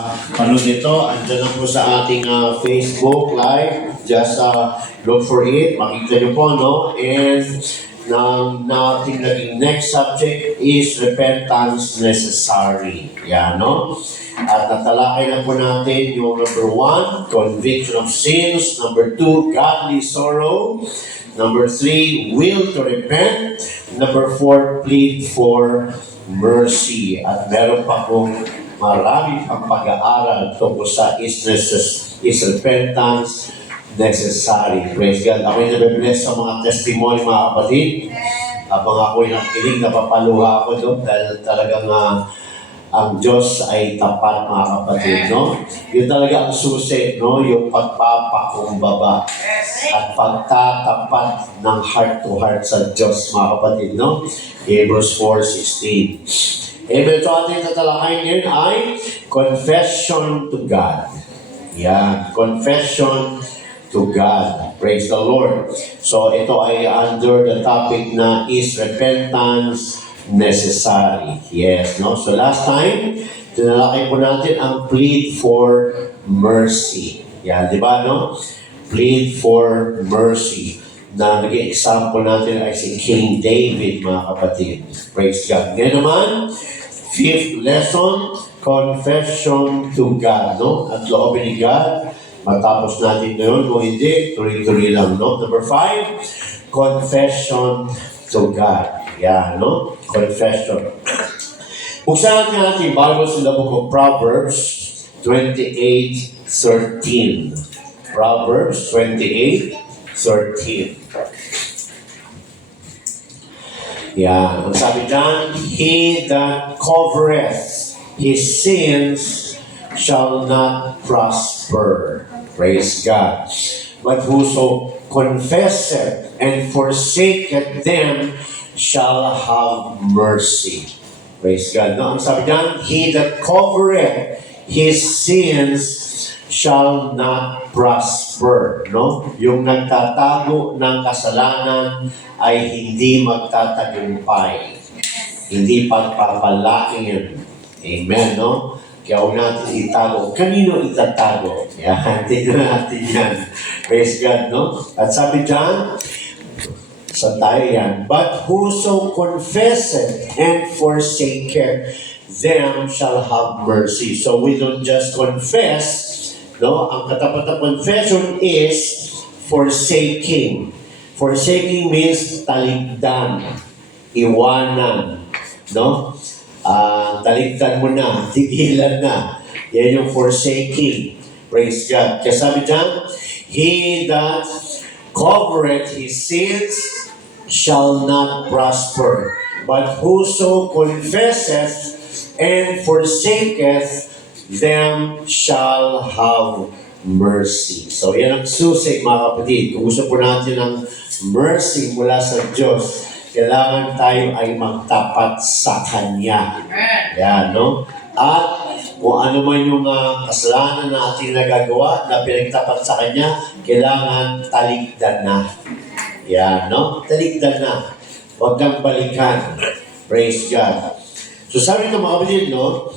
nakapanood nito, andyan na po sa ating Facebook Live. Just look for it. Makita nyo po, no? And nating naging next subject is repentance necessary. Yan, no? At natalakay na po natin yung number 1, conviction of sins. Number 2, godly sorrow. Number 3, will to repent. Number 4, plead for mercy. At meron pa kong marami pang pag-aaral tungkol sa is repentance necessary. Praise God. Ako'y nabibless sa mga testimony, mga kapatid. Habang ako'y nakikinig, napapaluha ako doon dahil talagang ang Diyos ay tapat, mga kapatid, no? Yun talaga ang susi, no? Yung pagpapakumbaba at pagtatapat ng heart to heart sa Diyos, mga kapatid, no? Hebrews 4:16. Amen. So ating tatalakayin ngayon ay confession to God. Yan. Confession to God. Praise the Lord. So ito ay under the topic na is repentance necessary. Yes, no? So last time, tinalakay po natin ang plead for mercy. Yan, di ba, no? Plead for mercy. Na naging example natin ay si King David, mga kapatid. Praise God. Ngayon naman, 5th lesson, confession to God, no? At loobin ni God, matapos natin ngayon, kung hindi, tuloy-tuloy lang, no? Number 5, confession to God. Yeah, no? Confession. Buksan natin Bibles in the book of Proverbs 28:13. Proverbs 28:13. Yeah, ang sabi dyan, he that covereth his sins shall not prosper. Praise God. But whoso confesseth and forsaketh them shall have mercy. Praise God. No? Ang sabi dyan, he that covereth his sins shall not prosper. No? Yung nagtatago ng kasalanan ay hindi magtatagumpay. Hindi pagpapalain. Amen, no? Kaya huwag natin itago. Kanino itatago? Yan, tingnan natin yan. Praise God, no? At sabi dyan, sa tayo yan, but whoso confesseth and forsaketh them shall have mercy. So we don't just confess, no? Ang katapat na confession is forsaking. Forsaking means taligdan, iwanan, no? Taligdan mo na, tigilan na. Yan yung forsaking. Praise God. Kaya sabi dyan, he that covereth his sins shall not prosper. But whoso confesseth and forsaketh them shall have mercy. So yan ang susi, mga kapatid. Kung gusto po natin ng mercy mula sa Diyos, kailangan tayo ay magtapat sa Kanya. Yan, no? At kung ano man yung kasalanan na ating nagagawa na pinagtapat sa Kanya, kailangan taligdan na. Yan, no? Taligdan na. Huwag kang balikan. Praise God. So sabi ng mga kapatid, no?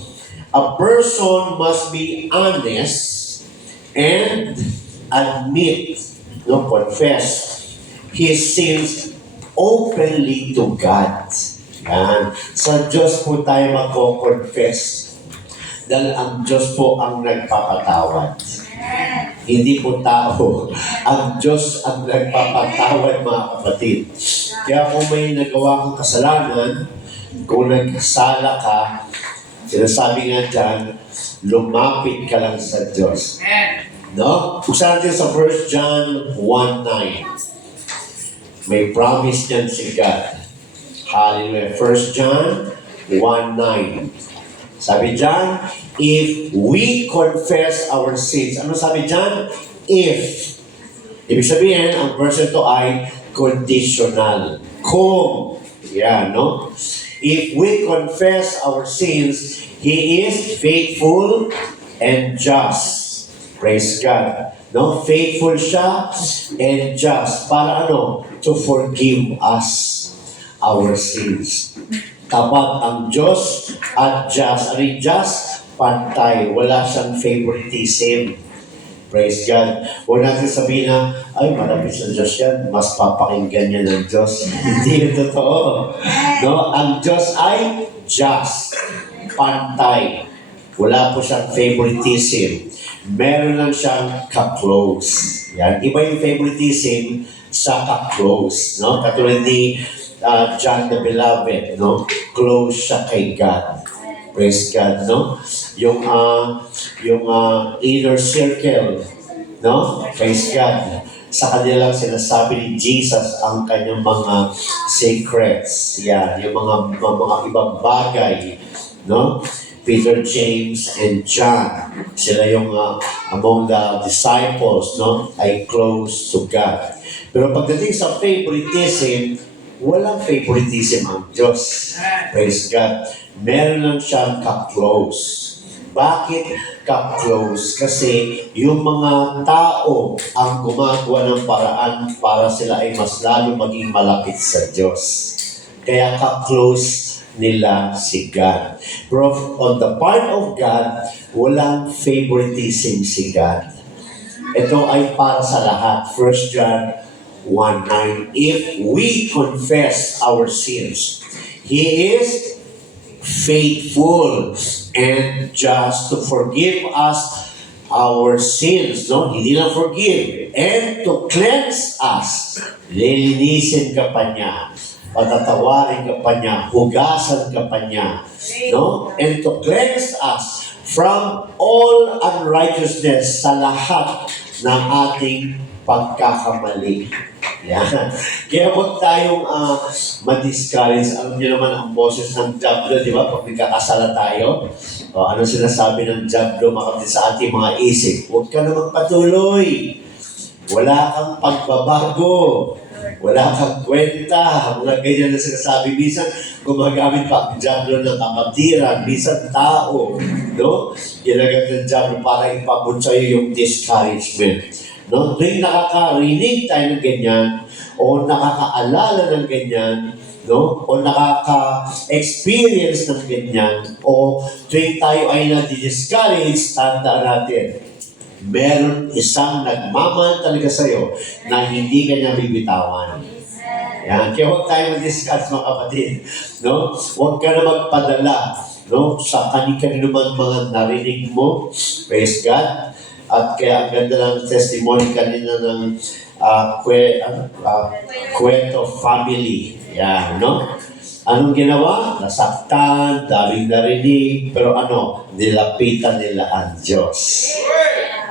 A person must be honest and admit, no? Confess his sins openly to God. Yan. Sa Diyos po tayo magko-confess. Dahil ang Diyos po ang nagpapatawad. Hindi po tao. Ang Diyos ang nagpapatawad, mga kapatid. Kaya kung may nagawa kang kasalanan, kung nagkasala ka, sinasabi nga dyan, lumapit ka lang sa Diyos. No? Buksan natin sa 1 John 1:9. May promise niyan si God. Hallelujah. 1 John 1:9. Sabi dyan, if we confess our sins. Ano sabi dyan? If. Ibig sabihin, ang verse ito ay conditional. Kung. Yan, no? If we confess our sins, He is faithful and just. Praise God. No? Faithful siya and just. Para ano? To forgive us our sins. Tapat ang Diyos at just. Ano yung just? pantay. Wala siyang favoritism. Praise God. Huwag natin sabihin na, ay, malapit sa Diyos yan, mas papakinggan niya ng Diyos. Hindi yun totoo. No? Ang Diyos ay just, pantay. Wala po siyang favoritism. Meron lang siyang ka-close. Yan. Iba yung favoritism sa ka-close. No? Katulad ni John the Beloved, no? Close siya kay God. Praise God, no? Yung inner circle, no? Praise God. Sa kanilang sinasabi ni Jesus ang kanyang mga secrets. Yan, yung mga ibang bagay, no? Peter, James, and John. Sila yung among the disciples, no? Ay close to God. Pero pagdating sa favoritism, walang favoritism ang Diyos. Praise God. Meron lang siyang ka-close. Bakit ka-close? Kasi yung mga tao ang gumagawa ng paraan para sila ay mas lalo maging malapit sa Diyos. Kaya ka-close nila si God. Pero on the part of God, walang favoritism si God. Ito ay para sa lahat. 1 John 1:9. If we confess our sins, He is faithful and just to forgive us our sins. No? Hindi lang forgive. And to cleanse us. Lilinisin ka pa niya. Patatawarin ka pa niya. Hugasan ka pa niya. No? And to cleanse us from all unrighteousness sa lahat ng ating pagkakamali. Yan. Kaya huwag tayong ma-discourage. Alam niyo naman ang boses ng Diablo, di ba? Pag nagkakasala tayo, ano sinasabi ng Diablo makapit sa ating mga isip? Huwag ka na magpatuloy. Wala kang pagbabago. Wala kang kwenta. Mga ganyan na sinasabi. Minsan, gumagamit pa ang Diablo ng kapatiran. Minsan, tao. No? Ginagamit ng Diablo para ipabot sa'yo yung discouragement. No? Tuwing nakakarinig tayo ng ganyan, o nakakaalala ng ganyan, no? O nakaka-experience ng ganyan, o tuwing tayo ay na-discourage, tandaan natin, meron isang nagmamahal talaga sa'yo na hindi ka niya bibitawan. Yan. Kaya huwag tayo mag-discuss, mga kapatid. No? Huwag ka na magpadala, no? Sa kani-kaninuman mga narinig mo. Praise God. At kaya ang ganda ng testimony kanina ng kwento family. Yan, no? Anong ginawa? Nasaktan, daming narinig, pero nilapitan nila ang Diyos.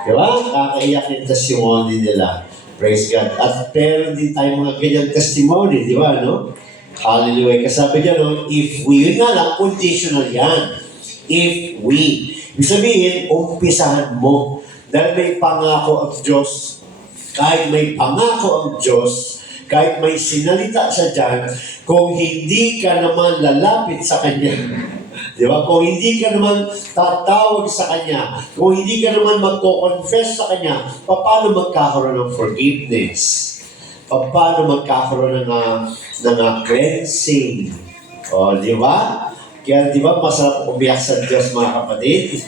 Di ba? Kakaiyak yung testimony nila. Praise God. At pero din tayo mga ganyang testimony, di ba, no? Hallelujah. Kasabi niya, no? If we, yun nga lang, conditional yan. If we. Ibig sabihin, umpisahan mo. Dahil may pangako ang Diyos, kahit may pangako ang Diyos, kahit may sinalita siya dyan, kung hindi ka naman lalapit sa Kanya, di ba? Kung hindi ka naman tatawag sa Kanya, kung hindi ka naman magko-confess sa Kanya, paano magkakaroon ng forgiveness? Paano magkakaroon ng cleansing? O, di ba? Kaya di ba masarap umiyak sa Diyos, mga kapatid?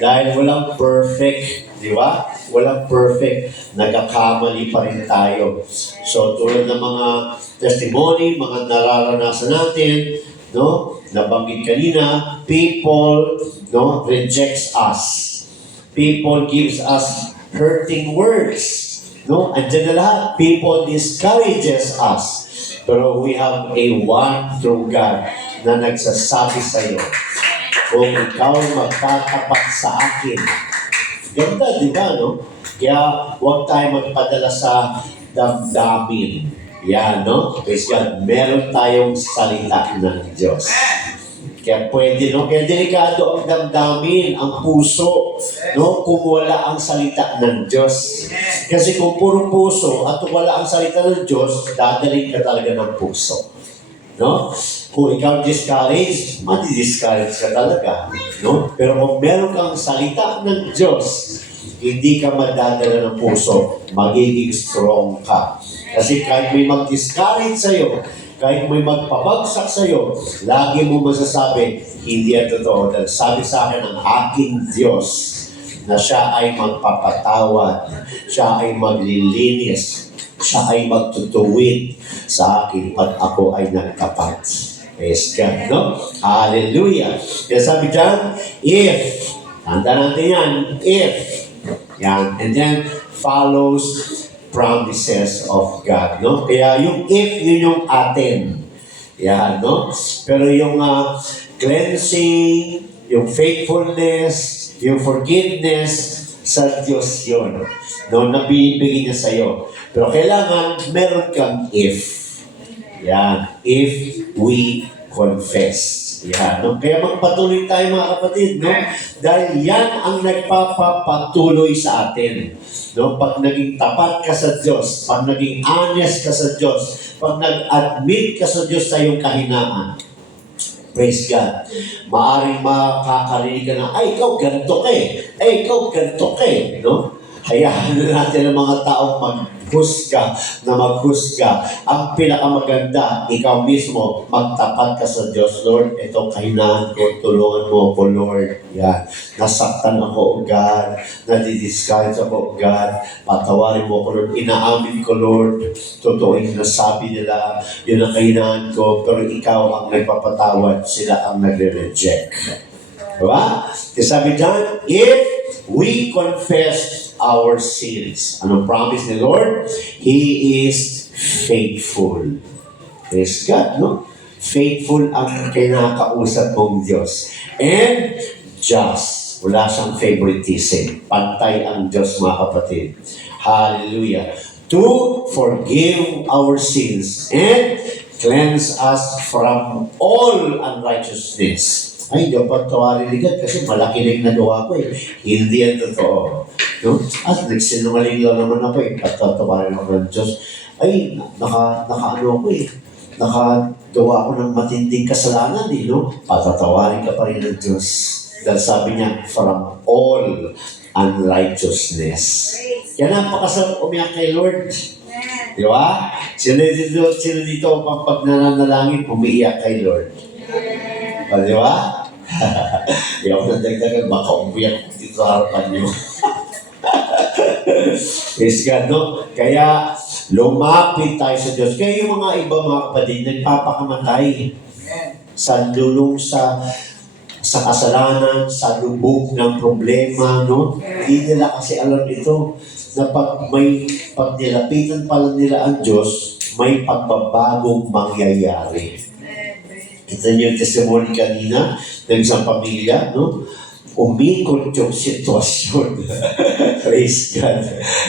Dahil walang perfect, di ba? Walang perfect. Nagkakamali pa rin tayo. So, tulad ng mga testimony, mga nararanasan natin, no? Nabanggit kanina, people, no, rejects us. People gives us hurting words. No? Andiyan na lahat. People discourages us. Pero we have a one true God na nagsasabi sa iyo, kung ikaw magtatapat sa akin. Ganda, di ba, no? Kaya huwag tayo magpadala sa damdamin. Yan, no? Praise God. Meron tayong salita ng Diyos. Kaya pwede, no? Kaya delikado ang damdamin, ang puso, no? Kung wala ang salita ng Diyos. Kasi kung puro puso at wala ang salita ng Diyos, dadaling ka talaga ng puso. No? Kung ikaw discouraged, madi-discourage ka talaga. No? Pero kung meron kang salita ng Diyos, hindi ka madadala ng puso, magiging strong ka. Kasi kahit may mag-discourage sa'yo, Kahit may magpabagsak sa'yo, lagi mo masasabi, hindi yan totoo. Dahil sabi sa akin ng aking Diyos na siya ay magpapatawad, siya ay maglilinis, siya ay magtutuwid sa akin pag ako ay nagtapat. Praise God, no? Hallelujah. Kaya sabi dyan, if, tanda natin yan, if, yan, and then follows promises of God, no? Kaya yung if, yun yung atin. Yan, no? Pero yung cleansing, yung faithfulness, yung forgiveness, sa Diyos yun. No? Na binibigay niya sa'yo. Pero kailangan meron kang if. Yan. If we confess. Yan. No? Kaya magpatuloy tayo mga kapatid. No? Dahil yan ang nagpapapatuloy sa atin. No? Pag naging tapat ka sa Diyos, pag naging honest ka sa Diyos, pag nag-admit ka sa Diyos sa iyong kahinaan, praise God, maaaring makakarinig ka na, ay, ikaw ganito ka eh. Ay, ikaw ganito ka eh. No? Hayaan na natin ang mga taong maghusga na maghusga. Ang pinakamaganda, ikaw mismo, magtapat ka sa Diyos. Lord, ito kahinaan ko, tulungan mo ko, Lord. Yan. Nasaktan ako, O God. Nadidiscourage ako, O God. Patawarin mo ko, Lord. Inaamin ko, Lord. Totoo yung nasabi nila. Yun ang kahinaan ko. Pero ikaw ang nagpapatawad. Sila ang nagre-reject. Diba? Kasi sabi dyan, if we confess our sins. Anong promise ni Lord? He is faithful. Praise God, no? Faithful ang kinakausap mong Diyos. And just. Wala siyang favoritism. Pantay ang Diyos, mga kapatid. Hallelujah. To forgive our sins and cleanse us from all unrighteousness. Ay, dapat tawarin ni God kasi malaki na yung nagawa ko eh. Hindi yan totoo. No? At nagsinungaling lang naman ako eh. Patatawarin ako ng Diyos. Ay, naka-ano ako eh. Nakagawa ako ng matinding kasalanan eh, no? Patatawarin ka pa rin ng Diyos. Dahil sabi niya, from all unrighteousness. Kaya napakasarap umiyak kay Lord. Di ba? Sino dito pag nananalangin, umiiyak kay Lord. Di ba? Di ako nadagdagan, baka umiyak dito sa harapan niyo. Praise God, no? Kaya, lumapit tayo sa Diyos. Kaya yung mga iba, mga kapatid, nagpapakamatay sa lulong sa kasalanan, sa lubog ng problema, no? Hindi nila kasi alam ito, na pag nilapitan pala nila ang Diyos, may pagbabagong mangyayari. Ito yung testimony kanina ng isang pamilya, no? Umikot yung sitwasyon. Praise God.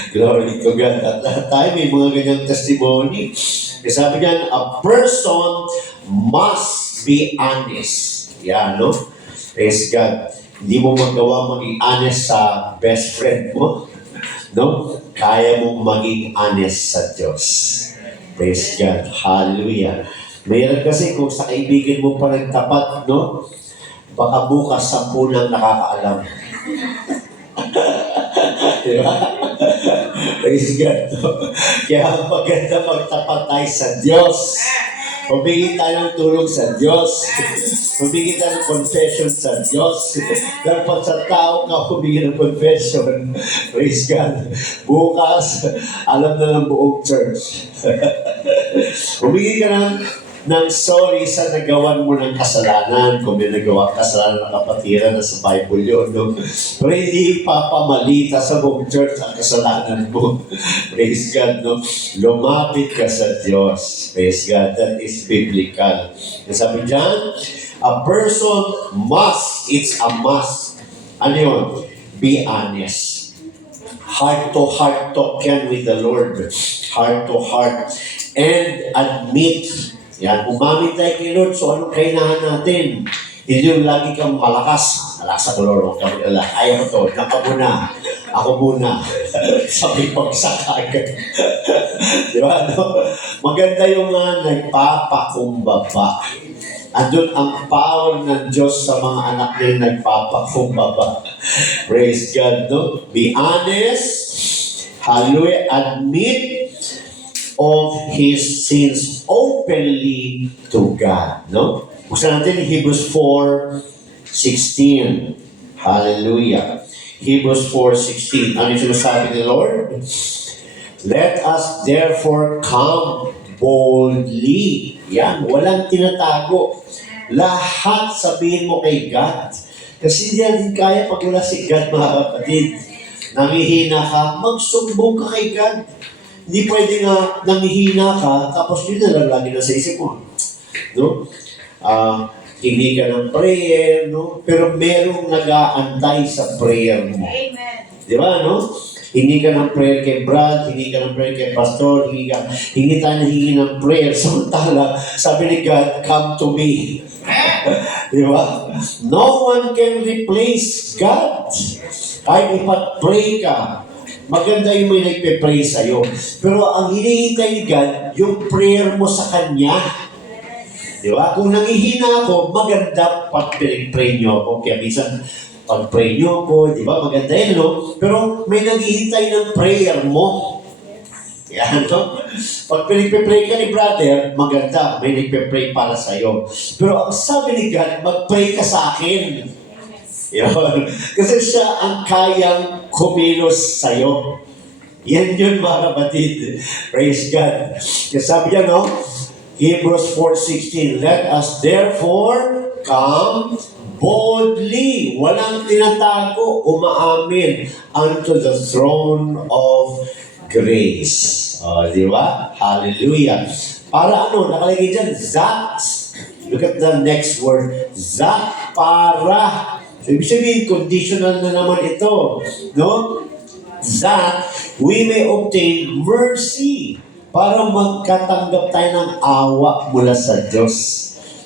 Glory to God. At lahat tayo may mga ganyang testimony. Kasi sabi niyan, a person must be honest. Yan, no? Praise God. Hindi mo magawa maging honest sa best friend mo. No? Kaya mong maging honest sa Diyos. Praise God. Hallelujah. Mayroon kasi kung sa kaibigan mo pa nagtapat, no? Baka bukas 10 nang nakakaalam. Di ba? Praise God. No? Kaya maganda magtapat tayo sa Diyos. Humingi tayo ng tulong sa Diyos. Humingi tayo ng confession sa Diyos. Dahil pag sa tao ka humingi ng confession, praise God, bukas, alam na ng buong church. Humingi ka ng sorry sa nagawan mo ng kasalanan. Kung may nagawa kasalanan ng kapatiran na sa Bible yun, no? Pero hindi papamalita sa buong church ang kasalanan mo. Praise God, no? Lumapit ka sa Diyos. Praise God, that is biblical. Sabi dyan, a person must, it's a must. Ano yun? Be honest. Heart-to-heart talk yan with the Lord. Heart-to-heart. And admit. Yan, umamit tayo kay Lord, so anong kainahan natin? Hindi yung lagi kang malakas. Malakas ako, Lord, huwag kang alala. Ayaw ko to, naka muna. Ako muna. Sabi ko sa kagad. Di ba, no? Maganda yung nagpapakumbaba. Andun ang power ng Diyos sa mga anak niya nagpapakumbaba. Praise God, no? Be honest. Hallelujah. Admit of his sins openly to God. No? Buksan natin Hebrews 4:16. Hallelujah. Hebrews 4:16. Ano yung sinasabi ni Lord? Let us therefore come boldly. Yan, walang tinatago. Lahat sabihin mo kay God. Kasi hindi natin kaya pag wala si God, mga kapatid. Nangihina ka, magsumbong ka kay God. Hindi pwede nga nangihina ka, tapos yun na lang lagi na sa isip mo. No? Hindi ka ng prayer, no? Pero merong nag-aantay sa prayer mo. Amen. Di ba, no? Hindi ka ng prayer kay Brad, hindi ka ng prayer kay Pastor, hindi tayo nahingi ng prayer. Samantala, sabi ni God, come to me. Di ba? No one can replace God. Kahit ipag-pray ka, maganda yung may nagpe-pray sa'yo. Pero ang hinihintay ni God, yung prayer mo sa Kanya. Di ba? Kung nangihina ako, maganda pag pray nyo ako. Kaya minsan, pag pray nyo ako, di ba? Maganda yun, no? Pero may naghihintay ng prayer mo. Yan, no? Pag pinagpe-pray ka ni brother, maganda. May nagpe-pray para sa'yo. Pero ang sabi ni God, mag-pray ka sa akin. Yan. Kasi siya ang kayang kumilos sa'yo. Yan yun, mga kapatid. Praise God. Kasi sabi niya, no? Hebrews 4:16, let us therefore come boldly, walang tinatago, umaamin unto the throne of grace. Di ba? Hallelujah. Para ano, nakalagay dyan, that. Look at the next word. That para. So, ibig sabihin, conditional na naman ito. No? That we may obtain mercy para magkatanggap tayo ng awa mula sa Diyos.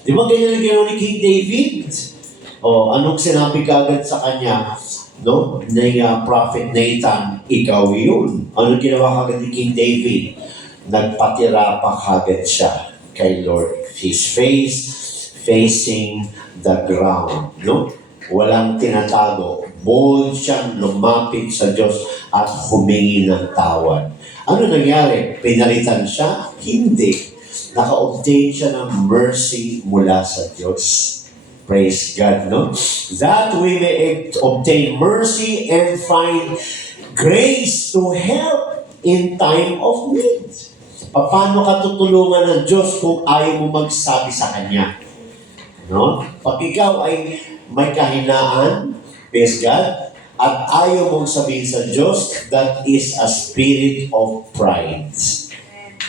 Di ba ganyan ang ginawa ni King David? Anong sinabi kagad sa kanya? No? Ni Prophet Nathan, ikaw yun. Anong ginawa kagad ni King David? Nagpatira pa kagad siya kay Lord. His face facing the ground. No? Walang tinatago. Bold siyang lumapit sa Diyos at humingi ng tawad. Ano nangyari? Pinalitan siya? Hindi. Naka-obtain siya ng mercy mula sa Diyos. Praise God, no? That we may obtain mercy and find grace to help in time of need. Paano ka tutulungan ng Diyos kung ayaw mo magsabi sa Kanya? No? Pag ikaw ay may kahinaan, praise God, at ayaw mong sabihin sa Diyos, that is a spirit of pride.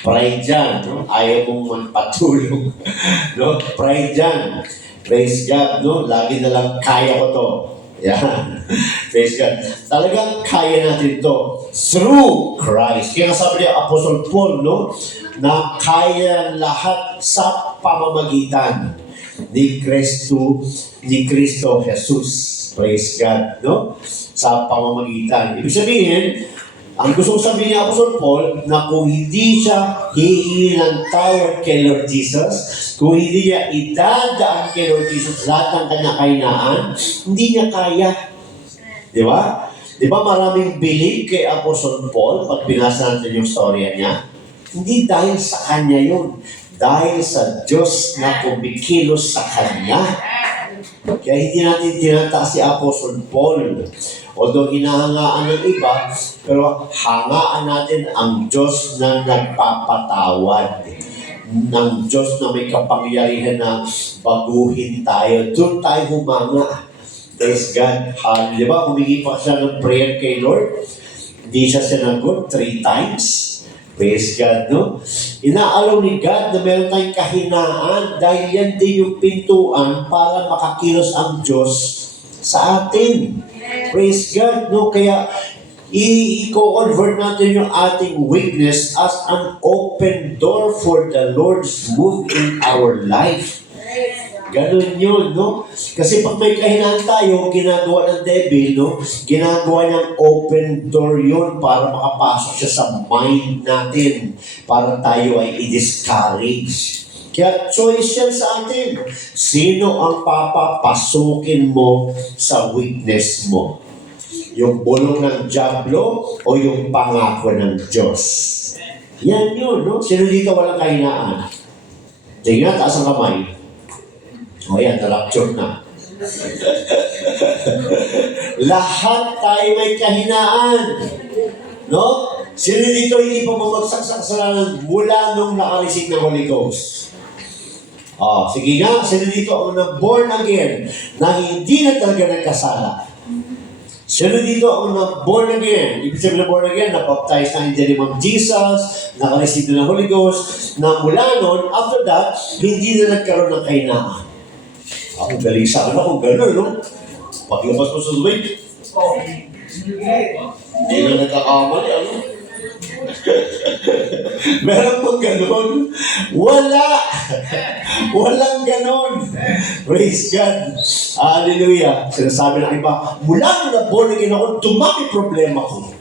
Pride dyan, no? Ayaw mong magpatulong. No? Pride dyan. Praise God, no? Lagi na lang, kaya ko to. Yan. Praise God. Talagang kaya natin to through Christ. Kaya sabi niya, Apostle Paul, no? Na kaya lahat sa pamamagitan ni Cristo Jesus. Praise God, no? Sa pamamagitan. Ibig sabihin, ang gusto sabihin ni Apostle Paul, na kung hindi siya hihingi ng tawad kay Lord Jesus, kung hindi niya idadaan kay Lord Jesus lahat ng kanyang kahinaan, hindi niya kaya. Di ba? Di ba maraming bilib kay Apostle Paul pag binasa natin yung storya niya? Hindi dahil sa kanya yun. Dahil sa Diyos na kumikilos sa kanya. Kaya hindi natin tinataas si Apostle Paul. Although hinahangaan ng iba, pero hangaan natin ang Diyos na nagpapatawad. Ng Diyos na may kapangyarihan na baguhin tayo. Doon tayo humanga. Praise God. Di ba? Humingi pa siya ng prayer kay Lord. Hindi siya sinagot 3 times. Praise God, no? Inaalaw ni God na meron tayong kahinaan dahil yan din yung pintuan para makakilos ang Diyos sa atin. Praise God, no? Kaya i-convert natin yung ating weakness as an open door for the Lord's move in our life. Ganun yun, no? Kasi pag may kahinaan tayo, ginagawa ng devil, no? Ginagawa niyang open door yun para makapasok siya sa mind natin, para tayo ay i-discourage. Kaya choice yan sa atin. Sino ang papapasukin mo sa weakness mo? Yung bulong ng dyablo o yung pangako ng Diyos? Yan yun, no? Sino dito walang kahinaan? Tingnan, taas ang kamay. O yan, na-rapture na. Lahat tayo may kahinaan. No? Sino dito hindi pa bumagsak sa kasalanan mula nung nakareceive ng Holy Ghost? Sige nga, sino dito ang na-born again na hindi na talaga nagkasala? Sino dito ang na-born again? Ibig sabihin na born again, na-baptize na in the name of Jesus, naka-receive na ng Holy Ghost, na mula nun, after that, hindi na nagkaroon ng kahinaan. Ang galing sa akin kung gano'n, no? Paglabas mo sa weight, hindi na nagkakamali, ano? Meron pang gano'n? Wala! Walang gano'n! Praise God! Hallelujah! Sinasabi ng iba, mula nung na-born again ako, dumami problema ko.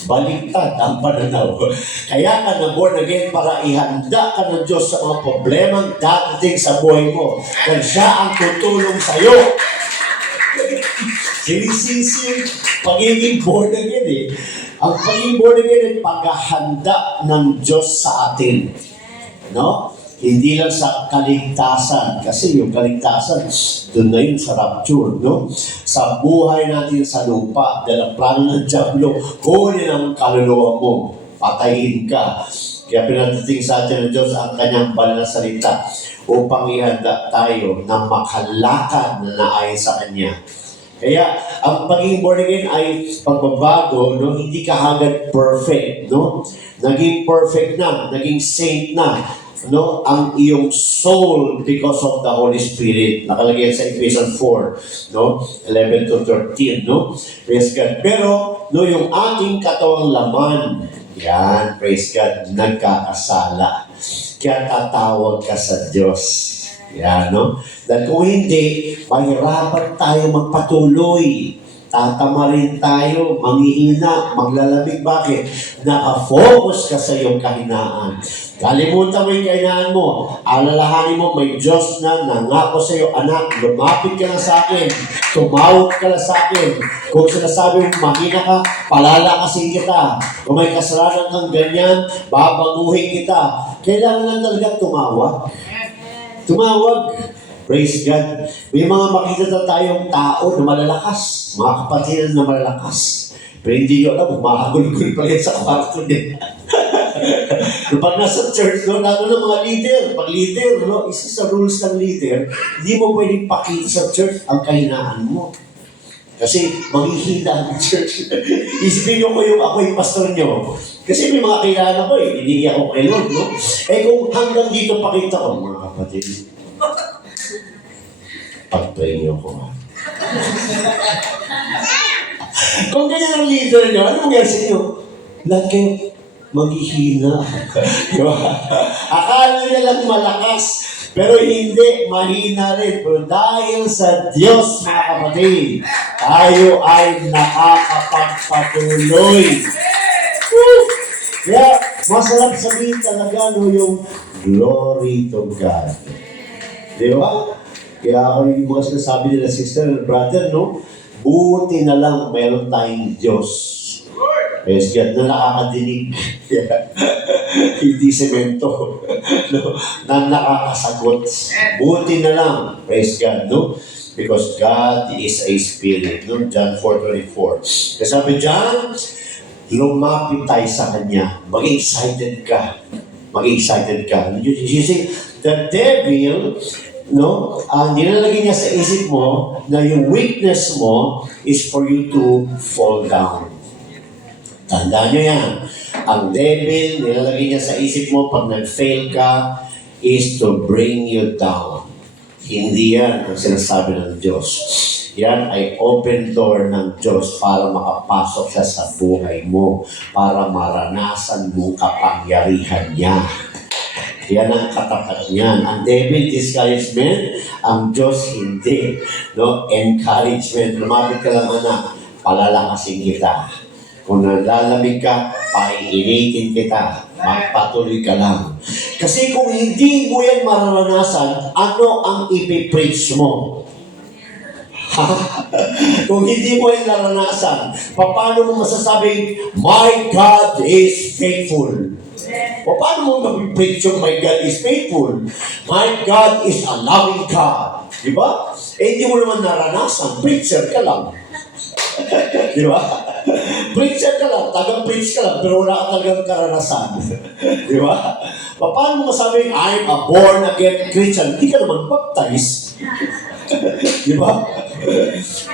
Baliktad ang pananaw. Kaya ka na-born again para ihanda ka ng Diyos sa mga problemang dadating sa buhay mo. Kaya siya ang tutulong sa'yo. Sinisisi pagiging born again eh. Ang pagiging born again ay paghahanda ng Diyos sa atin. No? Hindi lang sa kaligtasan. Kasi yung kaligtasan, doon na yun sa rapture. No? Sa buhay natin sa lupa, dahil ang plano ng Diablo, kunin ang kaluluwa mo. Patayin ka. Kaya pinatating sa atin ng Diyos ang kanyang banal na salita upang ihanda tayo na makalakad na naayon sa Kanya. Kaya, ang pagiging born again ay pagbabago, no? Hindi ka agad perfect, no? Naging perfect na, naging saint na, no? Ang iyong soul because of the Holy Spirit. Nakalagay sa Ephesians 4, no? 11 to 13, no? Praise God. Pero, no, yung ating katawang laman, yan, praise God, nagkakasala. Kaya tatawag ka sa Diyos. Yan, no? Dahil kung hindi, mahirapan tayo magpatuloy. Tatama rin tayo, manghihina, maglalamig. Bakit? Naka-focus ka sa iyong kahinaan. Kalimutan mo yung kahinaan mo. Alalahanin mo, may Diyos na nangako sa iyo, anak, lumapit ka lang sa akin. Tumawag ka lang sa akin. Kung sinasabi mo, mahina ka, palalakasin kita. Kung may kasalanan kang ganyan, babaguhin kita. Kailangan lang talaga tumawag. Tumawag. Praise God. May mga makikita tayong tao na malalakas. Mga kapatiran na malalakas. Pero hindi nyo alam, mahagul-gul pa rin sa kwarto niya. Pag nasa church, no, lalo ng mga leader. Pag leader, no, isa sa rules ng leader, hindi mo pwedeng pakita sa church ang kahinaan mo. Kasi maghihina ang church. Isipin nyo ko yung ako yung pastor nyo. Kasi may mga kailangan ako eh. Hindi ako kay Lord, no? Kung hanggang dito pakita ko, mga kapatid, pag-pray niyo ko. Kung ganyan ang leader nyo, ano mangyari sa inyo? Lahat kayo maghihina. Diba? Akala nila lang malakas, pero hindi, mahina rin. Pero dahil sa Diyos, mga kapatid, tayo ay nakakapagpatuloy. Kaya, masarap sabihin talaga no, yung glory to God. Di ba? Kaya ako yung mga sinasabi nila, sister and brother, no? Buti na lang mayroon tayong Diyos. Praise God, na nakakadinig. Hindi semento. No? Na nakakasagot. Buti na lang. Praise God, no? Because God is a spirit. No? John 4:24. Kasi sabi John, lumapit tayo sa Kanya. Maging excited ka. Maging excited ka. You see, the devil, no, nilalagay niya sa isip mo na yung weakness mo is for you to fall down. Tandaan nyo yan. Ang devil, nilalagay niya sa isip mo pag nag-fail ka is to bring you down. Hindi yan ang sinasabi ng Diyos. Yan ay open door ng Diyos para makapasok siya sa buhay mo, para maranasan mo kapangyarihan niya. Yan ang katapat niyan. Ang devil, discouragement. Ang Diyos, hindi. No? Encouragement. Lumapit ka lang, anak. Palalakasin kita. Kung nalalamig ka, painitin kita. Magpatuloy ka lang. Kasi kung hindi mo yan mararanasan, ano ang ipipreach mo? Kung hindi mo yan naranasan, paano mo masasabing, my God is faithful? O paano mo mag-preach yung my God is faithful? My God is a loving God. Di ba? Eh, hindi mo naman naranasan. Preacher ka lang. Di ba? Preacher ka lang, tagang-preach ka lang, pero wala ka talagang karanasan. Di ba? Paano mo masabing, I'm a born-again Christian? Hindi ka naman baptized. Di ba?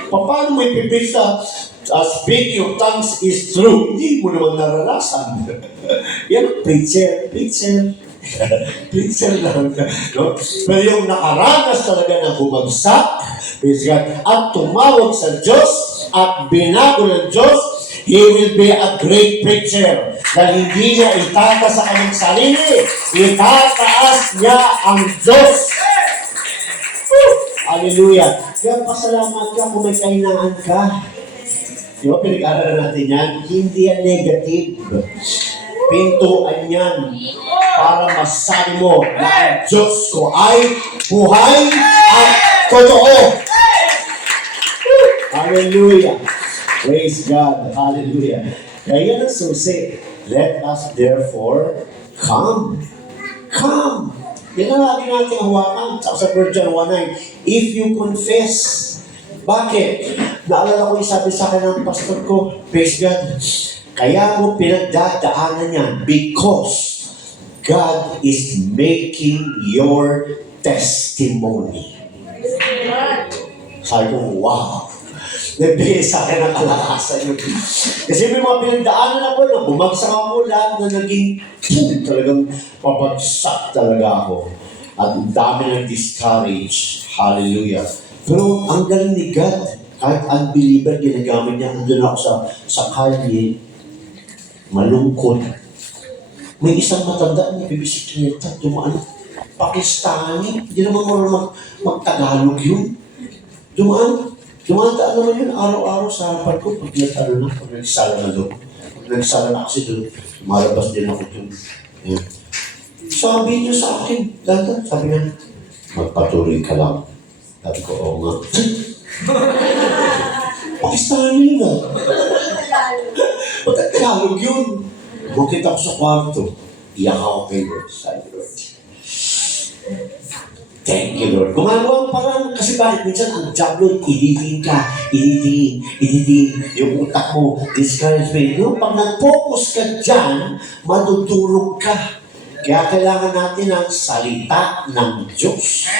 Paano mo ipipreach na speaking of tongues is true? Hindi mo naman naranasan. Yan, preacher. Preacher lang. No? Pero yung nakaranas talaga ng bumagsak, praise God, at tumawag sa Diyos, at binago ng Diyos, he will be a great preacher. Dahil hindi niya itataas sa kanyang sarili, itataas niya ang Diyos. Hallelujah. Kaya pasalamat ka kung may kahinaan ka. Di ba, pinag-aralan natin yan? Hindi yan negative. Pintuan yan para masabi mo na ang Diyos ko ay buhay at totoo. Hallelujah. Praise God. Hallelujah. Kaya yan ang susi. Let us therefore come. Come. Yan ang lagi natin hawakan. Sa 1 John 1:9, if you confess. Bakit? Naalala ko yung sabi sa akin ng pastor ko, praise God, kaya mo pinagdadaanan yan because God is making your testimony. Sabi ko, wow. Nagbigay sa akin ang kalakasan yun. Kasi may mga pinagdaanan ako na bumagsak ako lahat na naging talagang pabagsak talaga ako. At ang dami ng discourage. Hallelujah. Pero ang galing ni God, kahit unbeliever, ginagamit niya. Andun ako sa kalye, malungkot. May isang matanda na bibisikleta, dumaan. Pakistani, hindi naman marunong mag-Tagalog yun. Dumadaan naman yun araw-araw sa harapan ko pag nagsala na doon. Pag nagsala na kasi doon, malabas din ako doon. Yeah. Sabi niya sa akin, sabi niya, magpatuloy ka lang. Sabi ko, oo nga. Pakistani na. Pagkakalog yun. Bukit ako sa kwarto. Iyak ako kay Lord. Sabi ko, Lord. Thank you, Lord. Gumagawa ang parang, kasi bakit minsan ang job, Lord, editing ka, editing, yung utak mo, discouragement. No? Pag nag-focus ka dyan, madudurog ka. Kaya kailangan natin ang salita ng Diyos.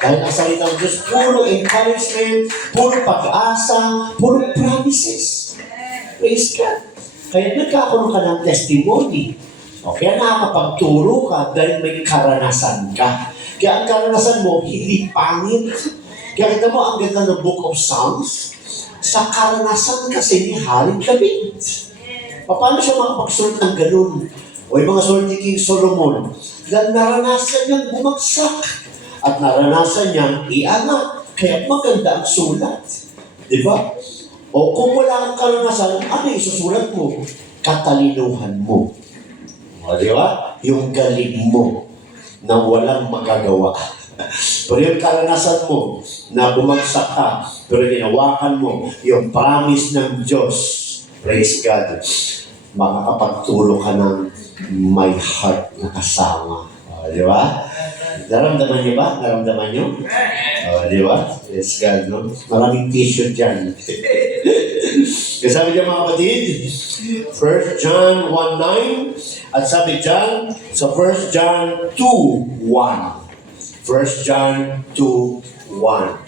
Dahil ang salita ng Diyos, puro encouragement, puro pag-asa, puro promises. Praise God. Kaya nagkakaroon ka ng testimony. O, kaya nakakapagturo ka dahil may karanasan ka. Kaya ang karanasan mo, hindi pangit. Kaya kita mo, ang ganda ng Book of Psalms, sa karanasan kasi ni Haring David. Paano siya makapagsulat ng ganun? O yung mga sulat ni King Solomon, dahil naranasan niyang bumagsak at naranasan niyang iangat. Kaya maganda ang sulat. Di ba? O kung wala kang karanasan, ano yung susulat mo? Katalinuhan mo. O di ba? Yung galing mo na walang magagawa. Pero yung karanasan mo na bumagsak ka, pero ginawakan mo yung promise ng Diyos. Praise God. Makakapagtulong ka ng my heart na kasama. Di ba? Naramdaman niyo ba? Naramdaman niyo? Di ba? Praise God, no? Maraming t-shirt dyan. Kasi sabi niya mga kapatid, 1 John 1:9, at sabi dyan, sa 1 John 2:1. 1 John 2:1.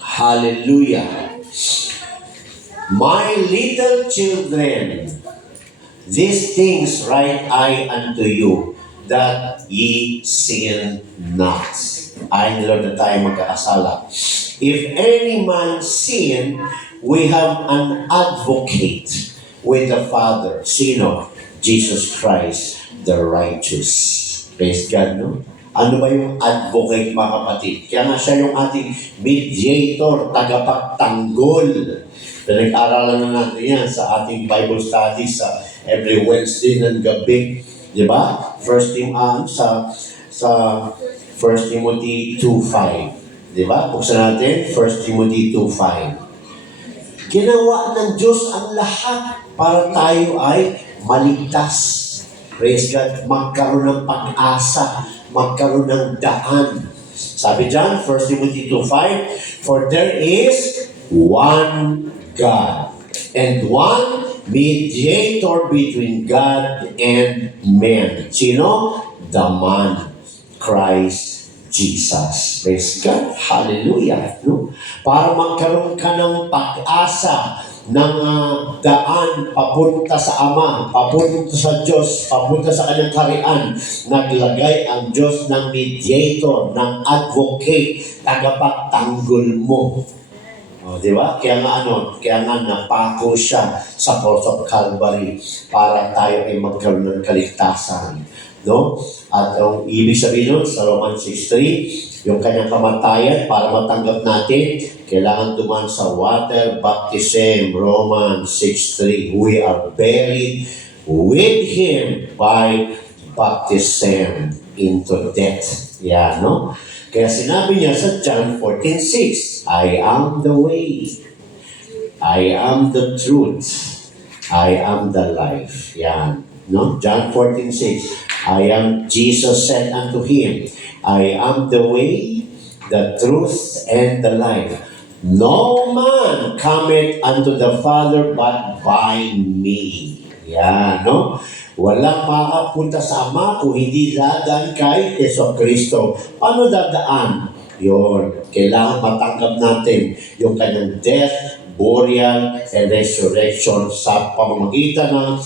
Hallelujah. My little children, these things write I unto you, that ye sin not. Ay, Lord, na tayo magkakasala. If any man sin, we have an advocate with the Father. Sino? Jesus Christ, the righteous. Praise God, no? Ano ba yung advocate, mga kapatid? Kaya nga siya yung ating mediator, tagapagtanggol. Pinag-aralan na natin yan sa ating Bible studies sa every Wednesday ng gabi. Di ba? First Timothy 2:5. Di ba? Buksan natin, 1 Timothy 2:5. Ginawa ng Diyos ang lahat para tayo ay maligtas. Praise God, magkaroon ng pag-asa, magkaroon ng daan. Sabi dyan, 1 Timothy 2:5, for there is one God and one mediator between God and men. Sino? The man, Christ Jesus. Praise God. Hallelujah. No? Para magkaroon ka ng pag-asa, ng daan papunta sa Ama, papunta sa Diyos, papunta sa kanyang kaharian, naglagay ang Diyos ng mediator, ng advocate, tagapagtanggol mo. O, di ba? Kaya nga napako siya sa cross of Calvary para tayo ay magkaroon ng kaligtasan. No? At ang ibig sabihin nun, sa Romans 6:3, yung kanyang kamatayan para matanggap natin, kailangan duman sa water baptism. Romans 6:3, we are buried with Him by baptism into death. Yeah, no? Kaya sinabi niya sa John 14:6, I am the way, I am the truth, I am the life. Yan. No? John 14:6, I am, Jesus said unto him, I am the way, the truth, and the life. No man cometh unto the Father but by me. Yan, no? Walang makapunta sa Ama kung hindi dadaan kay Jesucristo. Paano dadaan? Yun, kailangan matanggap natin yung kanyang death, burial, and resurrection sa pamamagitan ng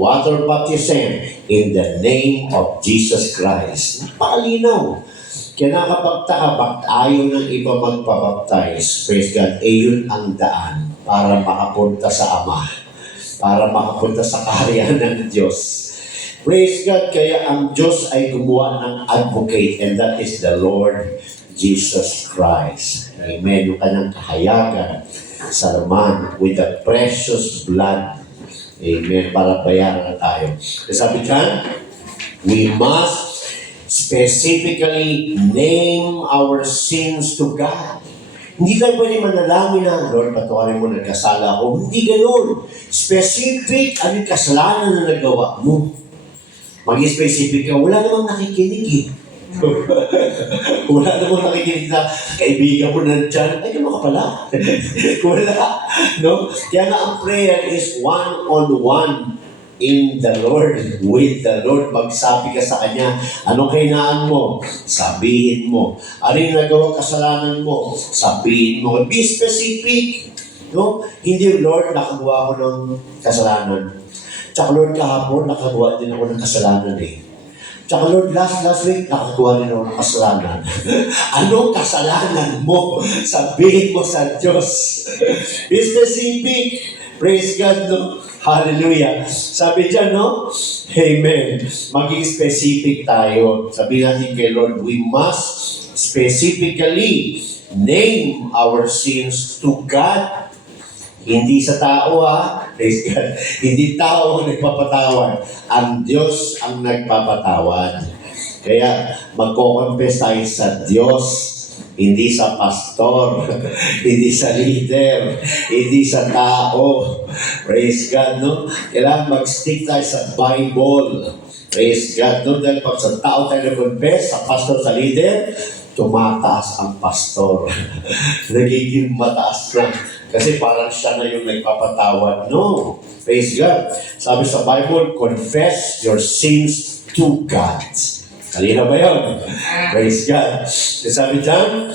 water baptism in the name of Jesus Christ. Napalinaw. Kaya nakapagtaka, ayaw ng iba magpabaptize. Praise God. Yun ang daan para makapunta sa Ama, para makapunta sa kaharian ng Diyos. Praise God. Kaya ang Diyos ay gumawa ng advocate, and that is the Lord Jesus Christ. Amen. Yung kanyang kahayagan sa laman with the precious blood. Amen. Para bayaran na tayo. Sabi dyan, we must specifically name our sins to God. Hindi tayo pwede manalangin na, Lord, patawarin mo, nagkasala ako. Hindi ganun. Specific, ano yung kasalanan na nagawa mo. Mag-specific ka, wala namang nakikinig eh. Wala namang nakikinig na kaibigan mo na dyan, ay naman ka pala. Wala. No? Kaya nga ang prayer is one-on-one in the Lord, with the Lord. Magsabi ka sa Kanya, anong kahinaan mo? Sabihin mo. Ano yung nagawang kasalanan mo? Sabihin mo. Be specific. No? Hindi, Lord, nakagawa ko ng kasalanan. Tsaka Lord, kahapon, nakagawa din ako ng kasalanan eh. Tsaka Lord, last week, nakagawa rin ako ng kasalanan. Anong kasalanan mo? Sabihin mo sa Diyos. Be specific. Praise God, no? Hallelujah. Sabi dyan, no? Amen. Maging specific tayo. Sabi natin kay Lord, we must specifically name our sins to God. Hindi sa tao, ha? Praise God. Hindi tao ang nagpapatawad. Ang Diyos ang nagpapatawad. Kaya magko-confess tayo sa Diyos. Hindi sa pastor, hindi sa leader, hindi sa tao. Praise God, no? Kailangan mag-stick tayo sa Bible. Praise God, no? Dahil pag sa tao tayo nag-confess, sa pastor, sa leader, tumataas ang pastor. Nagiging mataas lang. Kasi parang siya na yung nagpapatawad. No. Praise God. Sabi sa Bible, confess your sins to God. Kalina ba yun? Praise God. Sabi dyan,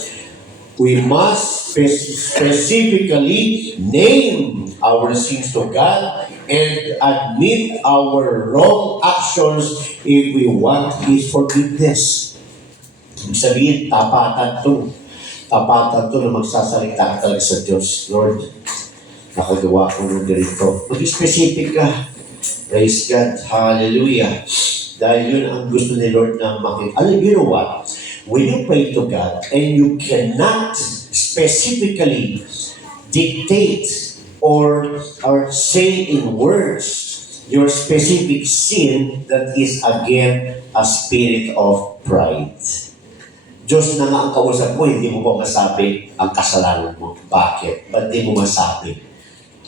we must specifically name our sins to God and admit our wrong actions if we want His forgiveness. Ibig sabihin, tapatan to. Tapatan to na magsasalita talaga sa Diyos. Lord, nakagawa ko ng ganito. Mag-specific ka. Praise God. Hallelujah. Dahil yun ang gusto ni Lord na makita. You know what? When you pray to God and you cannot specifically dictate or say in words your specific sin, that is again a spirit of pride. Diyos na nga ang kausap mo, hindi mo pa masabi ang kasalanan mo. Bakit? Ba't di mo masabi?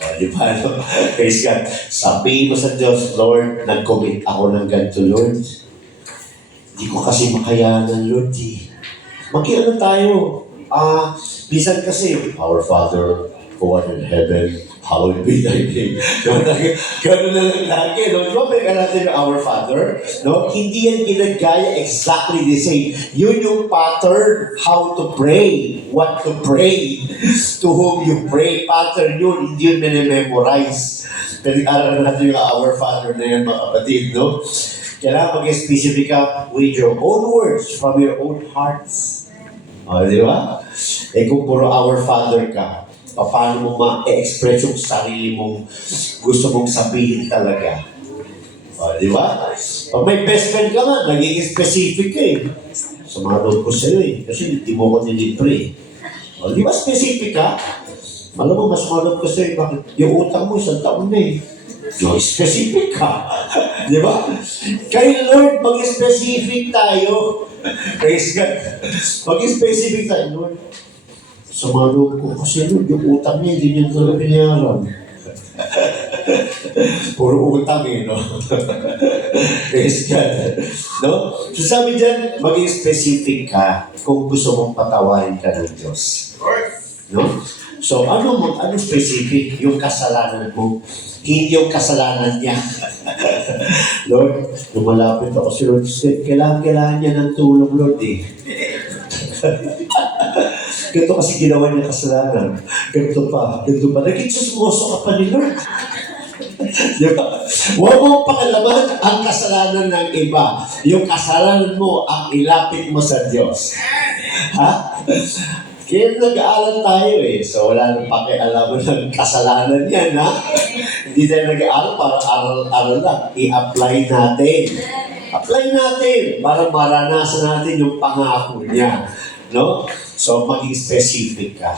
O, di ba? No? Praise God. Sabihin mo sa Diyos, Lord, nag-commit ako ng ganito, Lord. Hindi ko kasi makayanan, Lord. Mag-iano tayo. Minsan kasi, Our Father, who art in heaven, hallowed be thy name. Gano'n na lang lagi, no? Di ba may natin yung Our Father? No? Hindi yan ginagaya exactly the same. Yun yung pattern, how to pray, what to pray, to whom you pray. Pattern yun, hindi yun memorize. Pinag-aralan natin yung Our Father na yan, mga kapatid, no? Kailangan mag-specific ka with your own words, from your own hearts. O, di ba? Kung puro Our Father ka, paano mo ma-express yung sarili mong gusto mong sabihin talaga? O, di ba? Pag may best friend ka nga, naging specific ka eh. Sumanod ko sa'yo eh, kasi hindi mo ko nilibre eh. O, di ba specific ka? Alam mo, mas sumanod ko sa'yo, bakit? Yung utang mo, 1 taon na eh. No, specific ka. Di ba? Kay Lord, mag-specific tayo. Praise God. Mag-specific tayo, Lord. Sumanod ko kasi Lord, yung utang niya, hindi niya talaga binayaran. Puro utang eh, no? Praise God. No? So sabi dyan, maging specific ka kung gusto mong patawarin ka ng Diyos. No? So ano specific? Yung kasalanan mo. Hindi yung kasalanan niya. Lord, lumalapit ako si Lord. Kailangan niya ng tulong, Lord eh. Ganito kasi ginawa niya kasalanan. Ganito pa. Naging susmoso ka pa ni Lord. Diba? Huwag mong pakalaman ang kasalanan ng iba. Yung kasalanan mo, ang ilapit mo sa Diyos. Ha? Kaya nag-aaral tayo eh. So wala nang pakialaman ng kasalanan yan, ha? Hindi tayo nag-aaral para aral-aral lang. I-apply natin. Apply natin para maranasan natin yung pangako niya. No? So maging specific ka.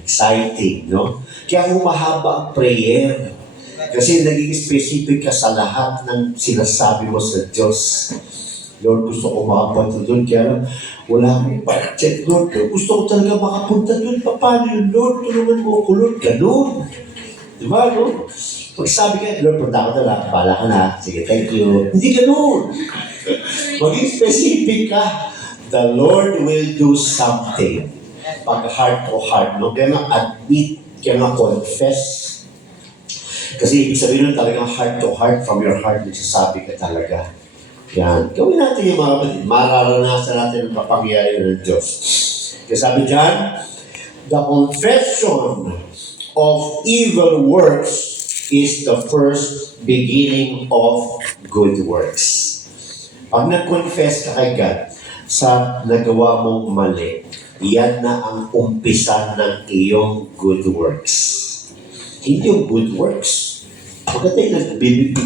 Exciting, no? Kaya humahaba ang prayer. Kasi naging specific ka sa lahat ng sinasabi mo sa Diyos. Lord, gusto ko makapunta doon, kaya lang, wala akong budget, Lord. Gusto ko talaga makapunta doon. Paano yun, Lord? Tulungan mo ako, Lord. Ganun. Di ba, no? Pag sabi ka, Lord, punta ako na, pala ka na. Sige, thank you. Hindi ganun. Maging specific ka. The Lord will do something. Pag heart to heart, no? Kaya nga admit, kaya nga confess. Kasi ibig sabihin nun talagang heart to heart, from your heart, nagsasabi ka talaga. Yan. Gawin natin yung mga kapatid. Mararanasan natin ang kapangyari ng Diyos. Kaya sabi dyan, the confession of evil works is the first beginning of good works. Pag nag-confess ka kay God sa nagawa mong mali, yan na ang umpisa ng iyong good works. Hindi yung good works. Pagkatay,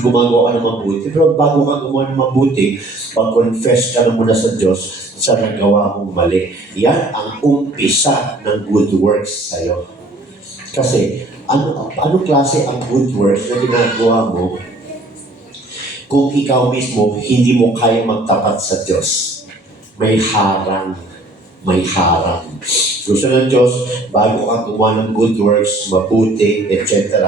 gumagawa ka ng mabuti. Pero bago ka gumawa ng mabuti, pag-confess ka na muna sa Diyos sa nagawa mong mali. Yan ang umpisa ng good works sa'yo. Kasi, ano klase ang good works na ginagawa mo kung ikaw mismo hindi mo kaya magtapat sa Diyos? May harang. May harang. Gusto ng Diyos, bago ka gumawa ng good works, mabuti, etc.,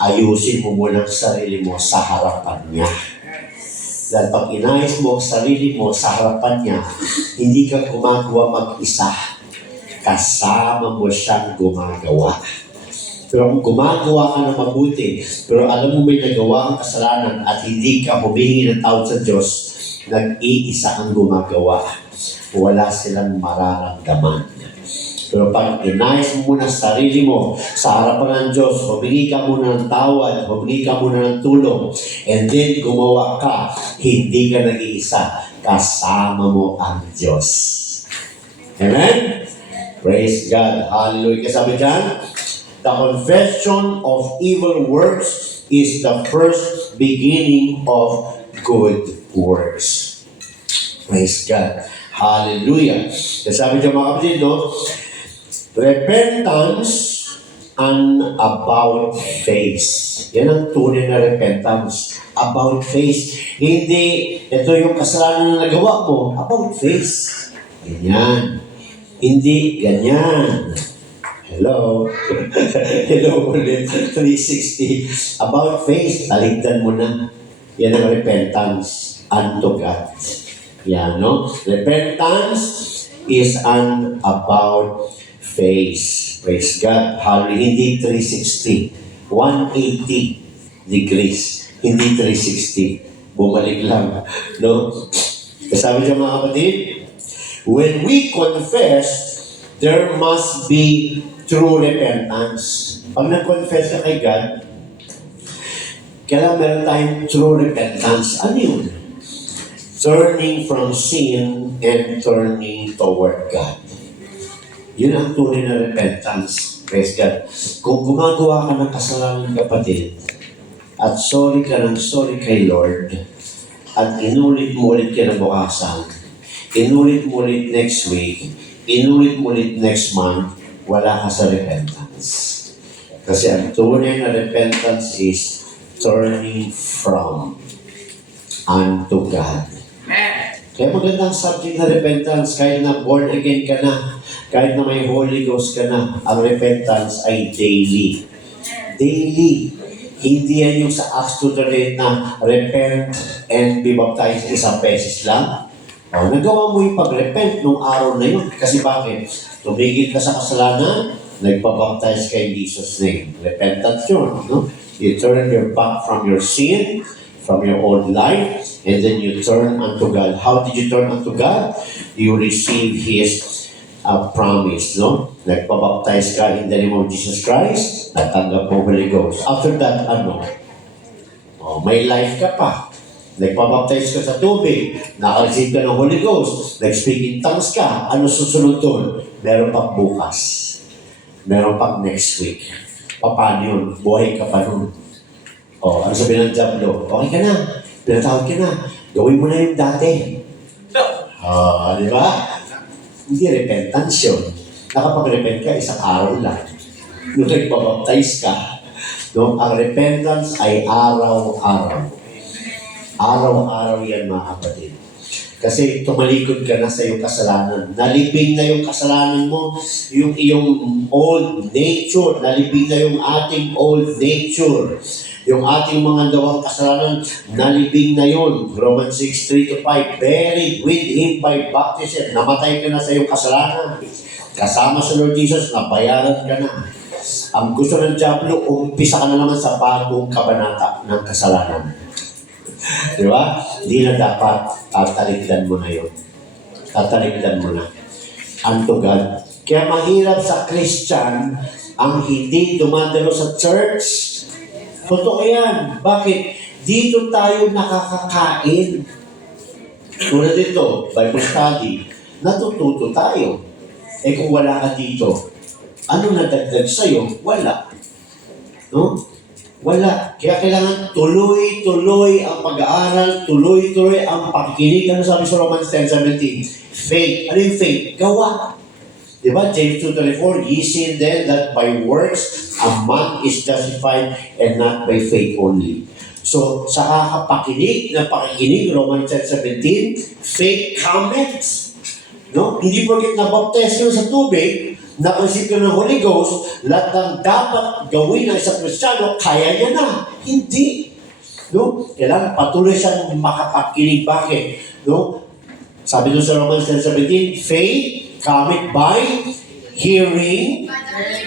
ayusin mo muna ang sarili mo sa harapan niya. Dahil pag inayos mo ang sarili mo sa harapan niya, hindi ka gumagawa mag-isa. Kasama mo siyang gumagawa. Pero kung gumagawa ka ng mabuti, pero alam mo may nagawa kang kasalanan at hindi ka humingi ng tawad sa Diyos, nag-iisa ang gumagawa. Wala silang mararamdaman. Pero pag inayos mo muna sarili mo sa harapan ng Diyos, humingi ka muna ng tawad, humingi ka muna ng tulong, and then gumawa ka, hindi ka nag-iisa, kasama mo ang Diyos. Amen? Praise God. Hallelujah. Sabi dyan, the confession of evil works is the first beginning of good works. Praise God. Hallelujah. Sabi dyan mga kapatid, no? Repentance and about face. Yan ang tunay na repentance. About face. Hindi, ito yung kasalanan na nagawa mo. About face. Ganyan. Hindi ganyan. Hello? Hello ulit. 360. About faith, taligdan mo na. Yan ang repentance unto God. Yan, no? Repentance is about faith. Praise God. Hallelujah. Hindi 360. 180 degrees. Hindi 360. Bumalik lang. No? Sabi niya mga kapatid, when we confess, there must be true repentance. Pag nag-confess ka kay God, kailangan meron tayong true repentance. Ano yun? Turning from sin and turning toward God. Yun ang tunay na repentance. Praise God. Kung gumagawa ka ng kasalanan, kapatid, at sorry ka ng sorry kay Lord, at inulit mo ulit kinabukasan, inulit mo ulit next week, inulit mo ulit next month, wala ka sa repentance. Kasi ang tunay na repentance is turning from unto God. Kaya magandang subject na repentance, kahit na born again ka na, kahit na may Holy Ghost ka na, ang repentance ay daily. Daily. Hindi yan yung sa Acts 2:38 na repent and be baptized isang beses lang. O, nagawa mo yung pag-repent nung araw na yun. Kasi bakit? Tumigil ka sa kasalanan, nagpabaptize ka in Jesus' name. Repentance yun. No? You turn your back from your sin, from your old life, and then you turn unto God. How did you turn unto God? You receive His promise, no? Nagpabaptize ka in the name of Jesus Christ, natanggap mo Holy Ghost. After that, ano? Oh, may life ka pa. Nagpabaptize ka sa tubig, naka-receive ka ng Holy Ghost, nag-speak in tongues ka, ano susunod doon? Meron pang bukas. Meron pang next week. Paano yun? Buhay ka pa nun. O, ano sabihin ng Diablo? Okay ka na. Pinatawag ka na. Gawin mo na yung dati. Di ba? Hindi repentance yun. Nakapag-repent ka, isang araw lang. Nung nagpabaptize ka, no? Ang repentance ay araw-araw. Araw-araw yan, mga kapatid. Kasi tumalikod ka na sa iyong kasalanan. Nalibing na yung kasalanan mo, yung iyong old nature. Nalibing na yung ating old nature. Yung ating mga gawang kasalanan, nalibing na yun. Romans 6:3-5, buried with Him by baptism. Namatay ka na sa iyong kasalanan. Kasama sa Lord Jesus, nabayaran ka na. Ang gusto ng Diablo, umpisa ka na naman sa bagong kabanata ng kasalanan. Di ba? Di na dapat tataligdan mo na yun. Tataligdan mo na. Unto God. Kaya mahirap sa Christian ang hindi dumadalo sa church. Totoo yan. Bakit? Dito tayo nakakakain. Tulad dito, Bible study. Natututo tayo. Eh kung wala ka dito, ano nadagdag sa'yo? Wala. No? Wala. Kaya kailangan tuloy-tuloy ang pag-aaral, tuloy-tuloy ang pakikinig. Ano sabi sa Romans 10:17? Faith. Ano yung faith? Gawa. Diba? James 2:24, ye see then that by works a man is justified and not by faith only. So, sa kakapakinig na pakikinig, Romans 10:17, faith cometh. No? Hindi porket na-baptize ka sa tubig, na-receive ka ng Holy Ghost, lahat ng dapat gawin ng isang Kristiyano, kaya niya na. Hindi. No? Kailangan patuloy siyang makapakinig. Bakit? No? Sabi doon sa Romans 10:17, faith cometh by hearing,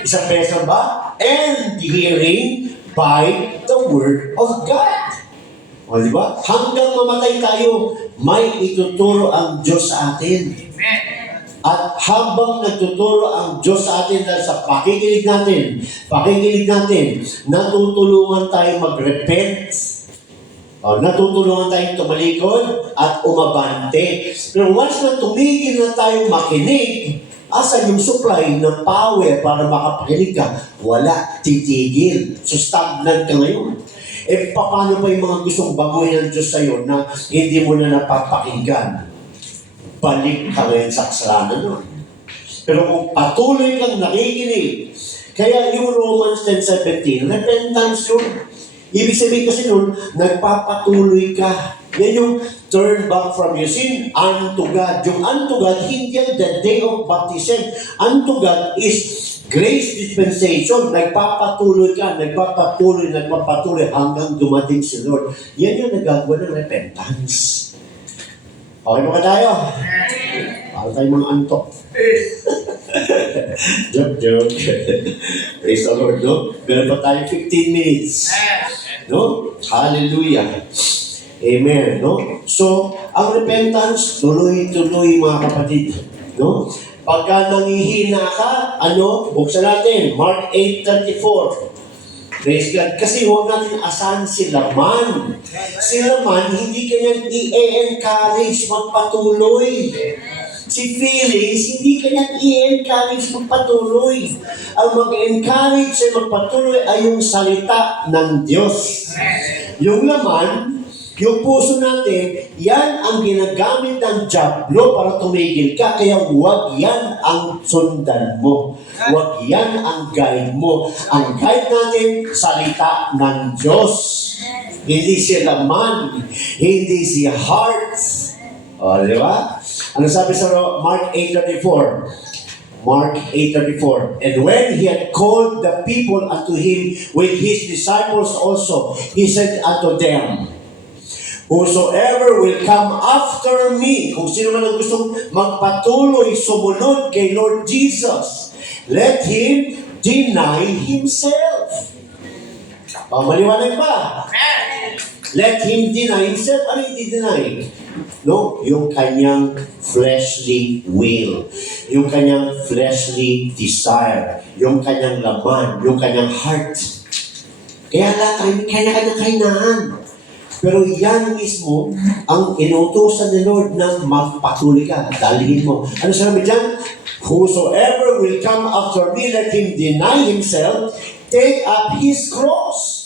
isang beses ba? And hearing by the Word of God. O, di ba? Hanggang mamatay tayo, may ituturo ang Diyos sa atin. At habang nagtuturo ang Diyos sa atin dahil sa pakikinig natin, natutulungan tayo mag-repent, natutulungan tayong tumalikod at umabante. Pero once na tumigil na tayo makinig, asan yung supply ng power para makapakinig ka? Wala, titigil. So stagnant ka ngayon. Eh, paano pa yung mga gustong baguhin ng Diyos sa'yo na hindi mo na napapakinggan? Balik ka ngayon sa kasalanan nun. Pero kung patuloy kang nakikinig, kaya yung Romans 10:17, repentance yun. Ibig sabihin kasi nun, nagpapatuloy ka. Yan yung turn back from your sin unto God. Yung unto God, hindi yan the day of baptism. Unto God is Grace dispensation, nagpapatuloy hanggang dumating si Lord. Yan yung nagagawa ng repentance. Okay ba tayo? Para tayong mga antok. Joke. Praise the Lord, no? Meron pa tayo 15 minutes. No? Hallelujah. Amen, no? So, ang repentance, tuloy-tuloy mga kapatid. No? Pagka nangihina ka, buksan natin, Mark 8:34. Praise God. Kasi huwag natin asahan sila man. Sila man, hindi kanyang i-encourage magpatuloy. Si Felix, hindi kanyang i-encourage magpatuloy. Ang mag-encourage ay magpatuloy ay yung salita ng Diyos. Yung laman, yung puso natin, yan ang ginagamit ng diablo para tumigil ka. Kaya huwag yan ang sundan mo. Huwag yan ang guide mo. Ang guide natin, salita ng Diyos. Hindi si laman, hindi si heart. O, di ba? Ano sabi sa Mark 8:34? Mark 8:34. And when he had called the people unto him with his disciples also, he said unto them, Whosoever will come after me, kung sino man ang gustong magpatuloy, sumunod kay Lord Jesus, let him deny himself. Maliwanag ba? Let him deny himself. Ano yung deny? No? Yung kanyang fleshly will. Yung kanyang fleshly desire. Yung kanyang laman. Yung kanyang heart. Kaya lahat tayo kanya-kanya kainahan. Pero yan mismo ang inutusan ni Lord ng magpatuloy ka. Dalhin mo. Ano sabi dyan? Whosoever will come after me, let him deny himself, take up his cross.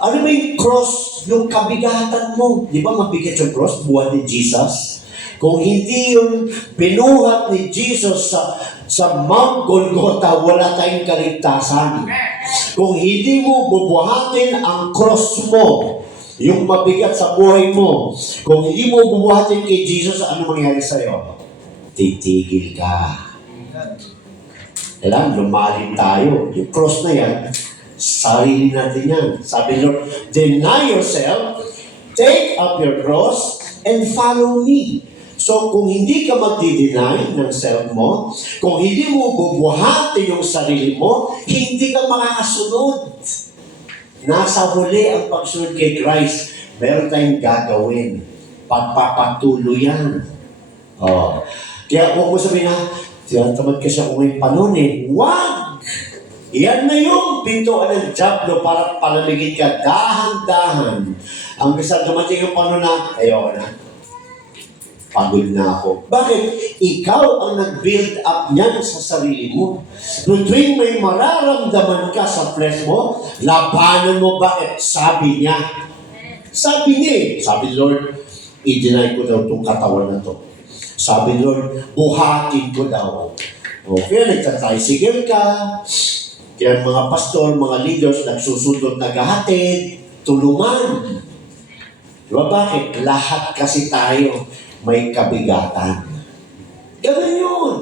Ano ba yung cross? Yung kabigatan mo. Di ba mabigat yung cross? Buwan ni Jesus. Kung hindi yung binuhat ni Jesus sa Mount Golgotha, wala tayong kaligtasan. Kung hindi mo bubuhatin ang cross mo, yung mabigat sa buhay mo, kung hindi mo bubuhatin kay Jesus, ano mangyari sa'yo? Titigil ka. Kailangan, lumalim tayo. Yung cross na yan, sarili natin yan. Sabi Lord, deny yourself, take up your cross, and follow me. So, kung hindi ka magdi-deny ng self mo, kung hindi mo bubuhatin yung sarili mo, hindi ka makakasunod. Nasa huli ang pagsunod kay Christ, meron tayong gagawin. Pagpapatuloy yan. Oh. Kaya huwag mo sabihin na, tinatamad ka siya kung may panunin. Wag! Yan na yung pintuan ng diablo para palamigin ka dahan-dahan. Ang bisa dumating yung panon na, ayoko na. Pagod na ako. Bakit? Ikaw ang nag-build up niyan sa sarili mo. Nung tuwing may mararamdaman ka sa flesh mo, labanan mo. Bakit? Sabi niya. Sabi niya Sabi Lord, i-deny ko daw itong katawan na to. Sabi Lord, buhatin ko daw. O, kaya nagtatricycle ka. Kaya mga pastor, mga leaders, nagsusundot, naghahatid, tulungan. Diba bakit? Lahat kasi tayo may kabigatan. Ganun yun.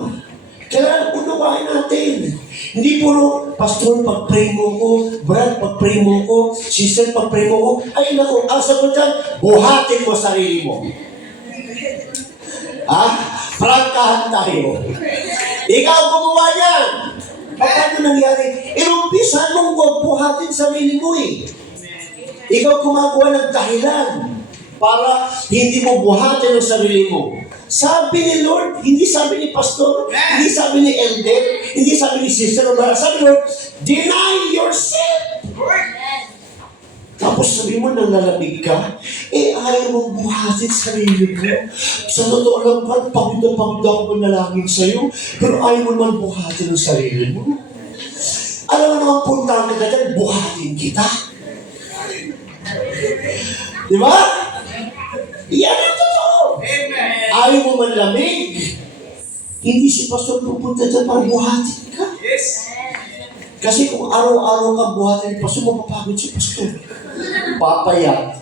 Kailangan unawain natin. Hindi puro, Pastor, pag-pray mo ko, Brad, pag-pray mo ko, Sister, pag-pray mo ko, ay naku, ang sagot dyan, buhatin mo sarili mo. Prangkahan tayo. Ikaw gumawa yan. Paano nangyari? Inumpisan mong buhatin sarili mo Ikaw gumagawa ng dahilan para hindi mo buhatin ang sarili mo. Sabi ni Lord, hindi sabi ni Pastor, hindi sabi ni Elder, hindi sabi ni Sister, sabi ni Lord, deny yourself. Tapos sabi mo, nanlalamig ka, ayaw mong buhatin sarili mo. Sa totoo lang, pagod na ako manalangin sa'yo, pero ayaw mo naman buhatin ang sarili mo. Alam mo naman punta ka dyan, buhatin kita. Di ba? Yan ang totoo. Amen. Ayaw mo manlamig. Hindi si Pastor pupunta dyan para buhatin ka. Yes. Kasi kung araw-araw ka buhatin ni Pastor, mapapagod si Pastor. Papayat.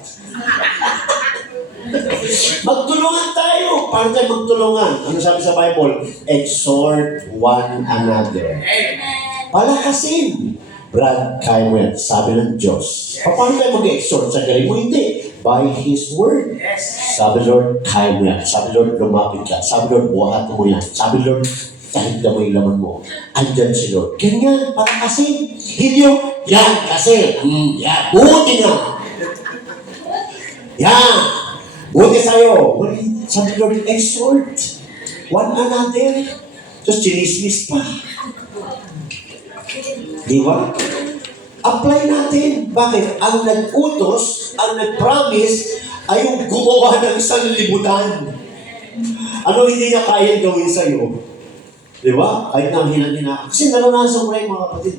Magtulungan tayo. Paano tayo magtulungan? Ano sabi sa Bible? Exhort one another. Palakasin. Brad Kaiwet, sabi ng Diyos. Paano tayo mag-exhort? Sa galing mo, hindi. By His Word. Sabi Lord, Kaiwet. Sabi Lord, lumapit ka. Sabi Lord, buhat mo yan. Sabi Lord, kahit na mo yung laman mo. Andyan si Lord. Ganyan, palakasin. Hindi yung, yan, kasi. Yan, buti nga. Yan. Buti sa'yo. Sabi Lord, exhort one another. Tapos chinismis pa. Di ba? Apply natin. Bakit? Ang nag-utos, ang nag-promise, ay yung gumawa ng isang libutan. Ano hindi niya kaya gawin sa'yo? Di ba? Kahit na hina-hina. Kasi naranasan ko na yung mga kapatid.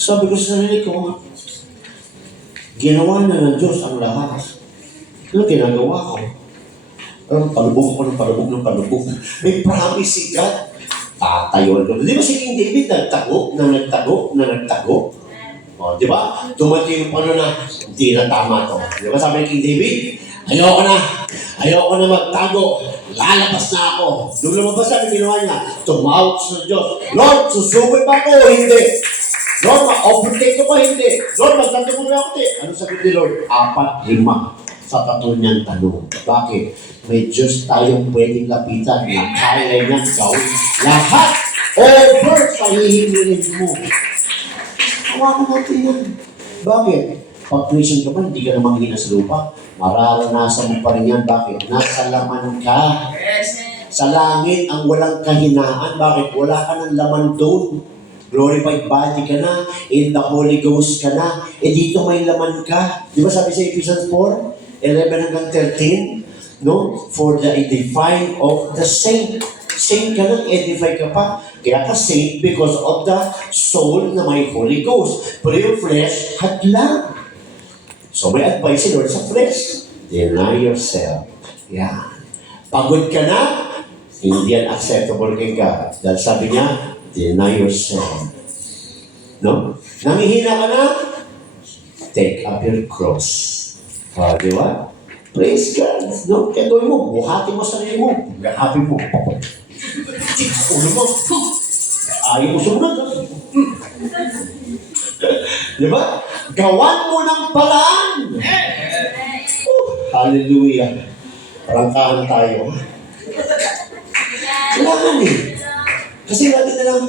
Sabi ko sa sarili ko, ginawa na ng Diyos ang lahat. Ano ginagawa ko? Palubog ko ng palubog. May promise si God. Tatayon ko. Di ba si King David nagtago? O, di ba? Dumating yung pano na, hindi na tama to. Di ba sabi ni King David? Ayoko na magtago. Lalabas na ako. Doon lumabas na, ginawa niya. Tumawag sa Diyos. Lord, susubay ba ako? Hindi. Lord, ma-overtake ko ba? Hindi. Lord, magtago mo na ako. Ano sabi ni Lord? 4, 5 sa tatlo niyang tanong. Bakit? May Diyos tayong pwedeng lapitan na kaya niyang gawin lahat over sa hihingin mo. Hawakan natin yan. Bakit? Pag Christian ka pa, hindi ka na manghina sa lupa. Mararanasan mo pa rin yan. Bakit? Nasa laman ka. Sa langit ang walang kahinaan. Bakit? Wala ka ng laman doon. Glorified body ka na. In the Holy Ghost ka na. Dito may laman ka. Di ba sabi sa Ephesians 4? 11 hanggang 13, no? For the edifying of the saint. Saint ka lang, edify ka pa. Kaya ka saint because of the soul na may Holy Ghost. Pero yung flesh, hadlang. So may advice si Lord sa flesh. Deny yourself. Yan. Pagod ka na, hindi yan acceptable kay God. Dahil sabi niya, deny yourself. No? Nangihina ka na, take up your cross. Di ba? Praise God. No? Kaya gawin mo, buhatin mo sarili mo. Gahapin mo. Ulo mo. Ayaw mo sumunod. Di ba? Gawan mo ng paraan. Hallelujah. Prangkahan tayo. Kailangan eh. Kasi natin na lang,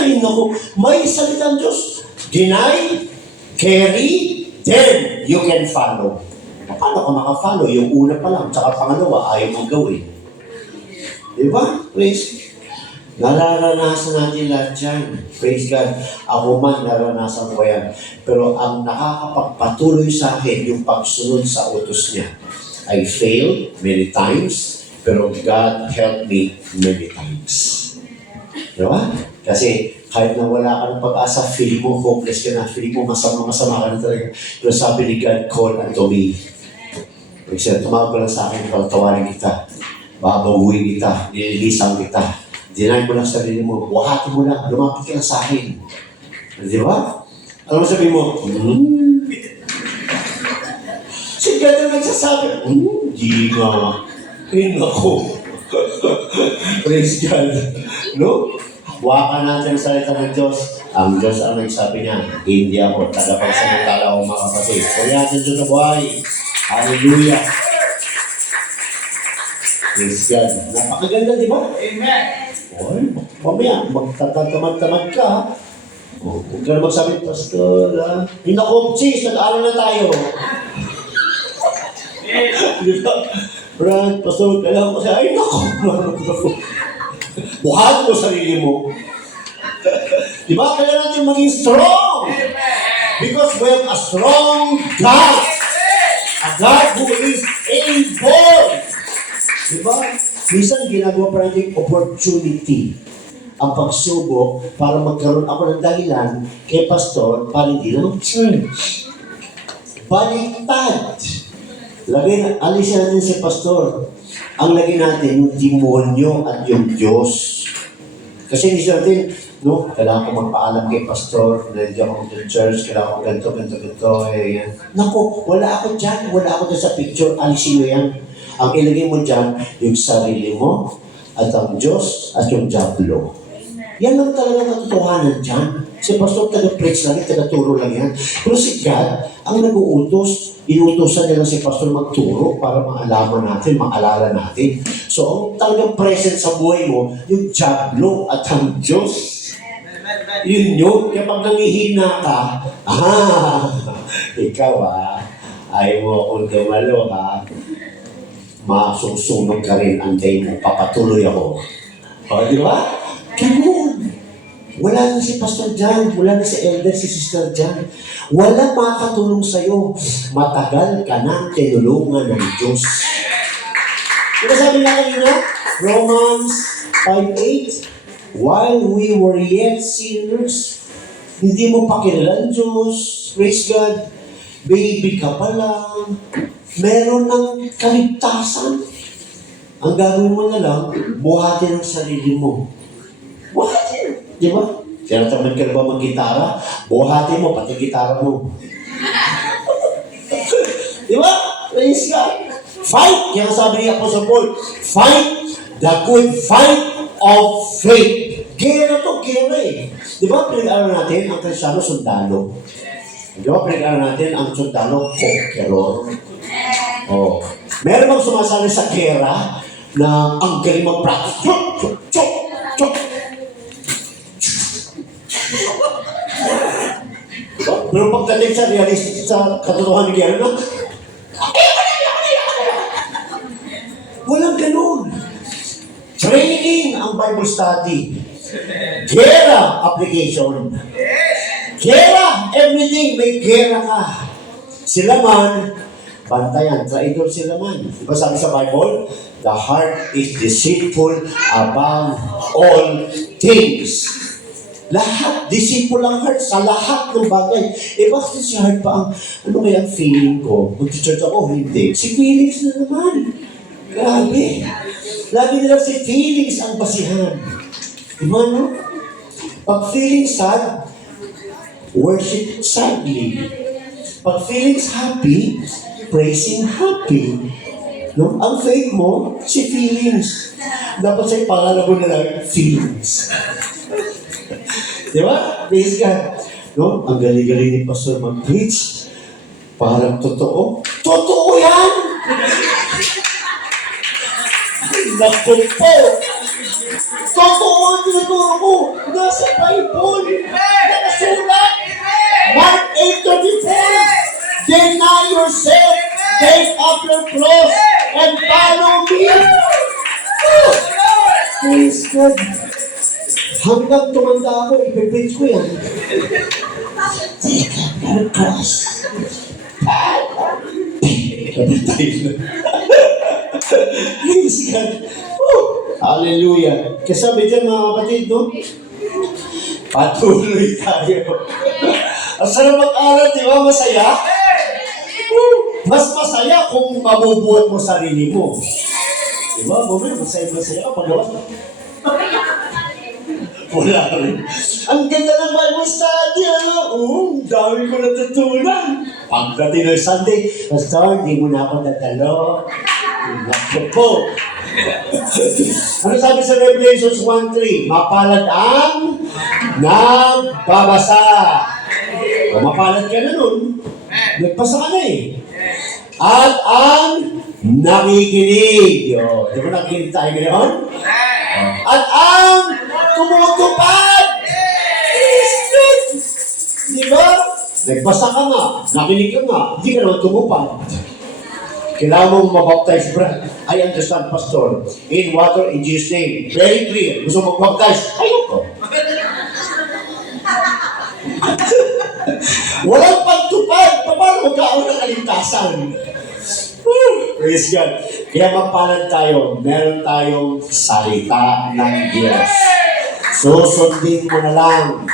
ay naku, may salitang Diyos. Deny, carry, then you can follow. Paano ka makafollow? Yung una pa lang, tsaka pangalawa, ayaw mong gawin. Di ba? Praise. Nararanasan natin lahat yan. Praise God. Ako man, naranasan ko yan. Pero ang nakakapagpatuloy sa akin, yung pagsunod sa utos niya. I failed many times, pero God helped me many times. Di ba? Kasi kahit na wala ka ng pag-asa, feeling mo hopeless ka na, feeling mo masama ka na talaga. Pero sabi ni God, call unto me. Kasi tumawag ka lang sa akin, tawarin kita, babaguhin kita, nililisan kita. Deny mo lang sarili mo, wahati mo lang, lumapit ka lang sa akin. Di ba? Alam mo sabihin mo, si God na nagsasabi, di nga, naku. Praise God. No? Wakan natin ang salita ng Diyos. Ang Diyos ang nagsabi niya, hindi ako, tagapagsalita ako mga kapatid. Kaya natin Diyos na buhay. Hallelujah. Praise God. Napakaganda, di ba? Amen. Oy, mamaya, magtatamad-tamad ka. Huwag ka na magsabi, Pastor, hindi na sis, nag-aaral na tayo. Di ba? Brad, Pastor, kailangan ko siya, ay naku. Buhat mo sarili mo. Diba? Kailangan natin maging strong. Because we have a strong God. A God who is able. Diba? Minsan ginagawa pa natin opportunity. Ang pagsubok para magkaroon ako ng dahilan kay Pastor para hindi na mag-church. Baliktad. Alisin natin si Pastor. Ang lagi natin yung demonyo at yung Diyos. Kasi hindi natin, no? Kailangan ko magpaalam kay pastor na hindi ako mag-church, kailangan ko ganito, yan. Naku, wala ako dyan sa picture, alisin mo yan. Ang ilagay mo dyan, yung sarili mo, at ang Diyos, at yung diablo. Yan lang talaga katotohanan dyan. Si pastor taga-preach lang, taga-turo lang yan. Pero si God, ang nag-uutos, inutosan niya lang si pastor magturo para maalaman natin, maalala natin. So, ang talagang present sa buhay mo, yung diablo at ang Diyos. Yun. Kapag nangihina ka, ikaw ayaw mo akong dumalo masusunog ka rin, antay mo, papatuloy ako. O, di ba? Ganun. Wala na si pastor dyan, wala na si elder, si sister dyan. Wala makakatulong sa'yo. Matagal ka na tinulungan ng Diyos. Diba sabi na kanina? Romans 5:8, while we were yet sinners, hindi mo pakilala ang Diyos, praise God, baby ka pa lang, meron ng kaligtasan. Ang gagawin mo na lang, buhatin ang sarili mo. Buhatin. Di ba? Tinatamad ka na ba mag-gitara? Buhatin mo, pati gitara mo. Di ba? Praise God. Fight! Kaya sabi ni Apostle Paul, fight the good fight of faith. Gera to, gera eh. Di ba? Pinag-aral natin ang Kristyano sundalo. Di ba? Pinag-aral natin ang sundalo conqueror. Oh. Meron bang sumasali sa gera na ang galing mag-practice? Chok! Pero pagdating sa realistic sa katotohanan ni Gera, walang ganun. Training ang Bible study. Gera application. Gera, everything may gera ka. Sila man, bantayan, traidor sila man. Diba sabi sa Bible, the heart is deceitful above all things. Lahat, deceitful ang heart sa lahat ng bagay. Bakit si heart pa ano kaya ang feeling ko? Mag-church ako, hindi. Si feelings na naman. Grabe. Lagi nila si feelings ang basihan. Diba, no? Pag feeling sad, worship sadly. Pag feelings happy, praising happy. No? Ang faith mo, si feelings. Dapat sa'yo pangalan mo na lang, feelings. Di ba? Praise God. No? Ang galing-galing ni Pastor mag-preach. Parang totoo. Totoo yan! Naku po! Totoo ang tinuturo ko! Nasa Bible! Nakasulat! Mark 8:34, deny yourself, take up your cross, and follow me! Praise God! Hanggang tumanda ako, ipipreach ko yan. Take up your cross. Praise God. Hallelujah. Kasabi dyan mga kapatid, no? Patuloy tayo. Ang sarap mag-aral, di ba? Masaya? Mas masaya kung mabubuhat mo sarili mo. Di ba? Masaya ka pagawa. Wala rin. Ang ganda ng Bible study, dami ko natutunan. Pagdating ng Sunday, Pastor, hindi mo na ako dadalo. Naku po. Ano sabi sa Revelations 1:3? Mapalad ang nagbabasa. O mapalad ka na nun. Nagpasa ka na eh. At ang nakikinig. Di ba nakikinig tayo ngayon? At ang tumutupad. Di ba? Nagbasa ka nga. Nakinig ka nga. Hindi ka naman tumupad. Kailangan mong mabaptize, Brad. I understand, Pastor. In water, in Jesus' name. Very clear. Gusto mong mabaptize? Ayoko. Walang pagtupad. Paano magkaon ng kaligtasan? Praise God. Kaya mapalad tayo. Meron tayong salita ng Diyos. Susundin mo na lang.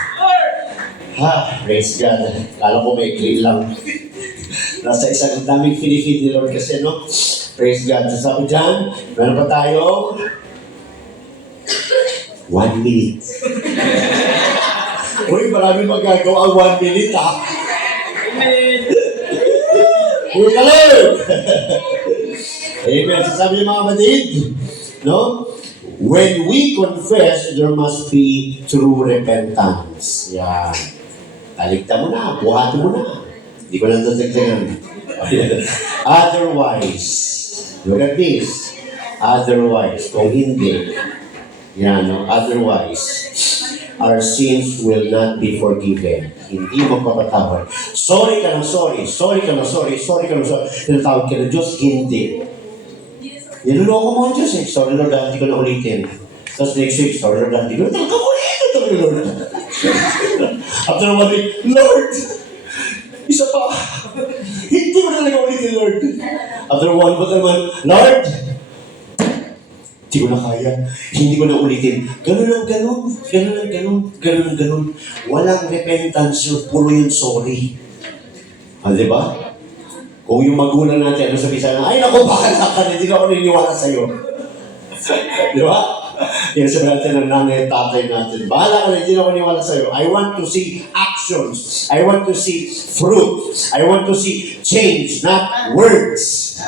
Praise God. Kala ko may clear lang. Nasa isang daming pinifid ni Lord kasi, no? Praise God. So sabi dyan, meron pa tayo 1 minute. marami magagawa ang 1 minute, ha? Praise the Lord! Amen. Sasabi ng mga kapatid, no? When we confess, there must be true repentance. Yan. Talikta mo na, buhatin mo na. Hindi ko lang tatagdagan. Otherwise, look at this. Otherwise, kung hindi, yan, no? Otherwise, our sins will not be forgiven. Hindi magpapatawad. Sorry ka ng sorry. Sorry ka ng sorry. Sorry ka ng sorry. Tinatawag ka ng Diyos, hindi. Niluloko mo ang Diyos eh. Sorry Lord, hindi ko na ulitin. Tapos next week, sorry Lord, hindi ko na ulitin. Sorry Lord. After 1 week, Lord, isa pa. Hindi ko na talaga ulitin, Lord. After 1 month naman, Lord, hindi ko na kaya. Hindi ko na ulitin. Ganun lang, ganun. Ganun lang, ganun. Ganun lang, ganun. Walang repentance yun. Puro yung sorry. Di ba? Kung yung magulang natin, ano sabi sana, ay naku, bakit ka na, hindi ako niniwala sa'yo. Di ba? Yan sabi natin ng nanay at tatay natin. Bahala ka na, hindi ako niniwala sa'yo. I want to see actions. I want to see fruit. I want to see change, not words.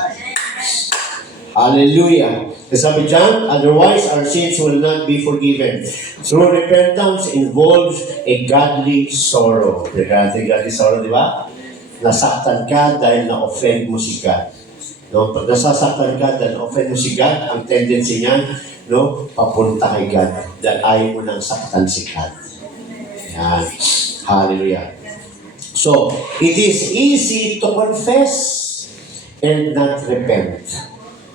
Hallelujah. Sabi dyan, otherwise our sins will not be forgiven. True repentance involves a godly sorrow. Godly sorrow, di ba? Nasaktan ka dahil na-offend mo si God. No? Pag nasasaktan ka dahil na-offend mo si God, ang tendency niyan, no, papunta kay God. Dahil ayaw mo nang saktan si God. Yan. Hallelujah. So, it is easy to confess and not repent.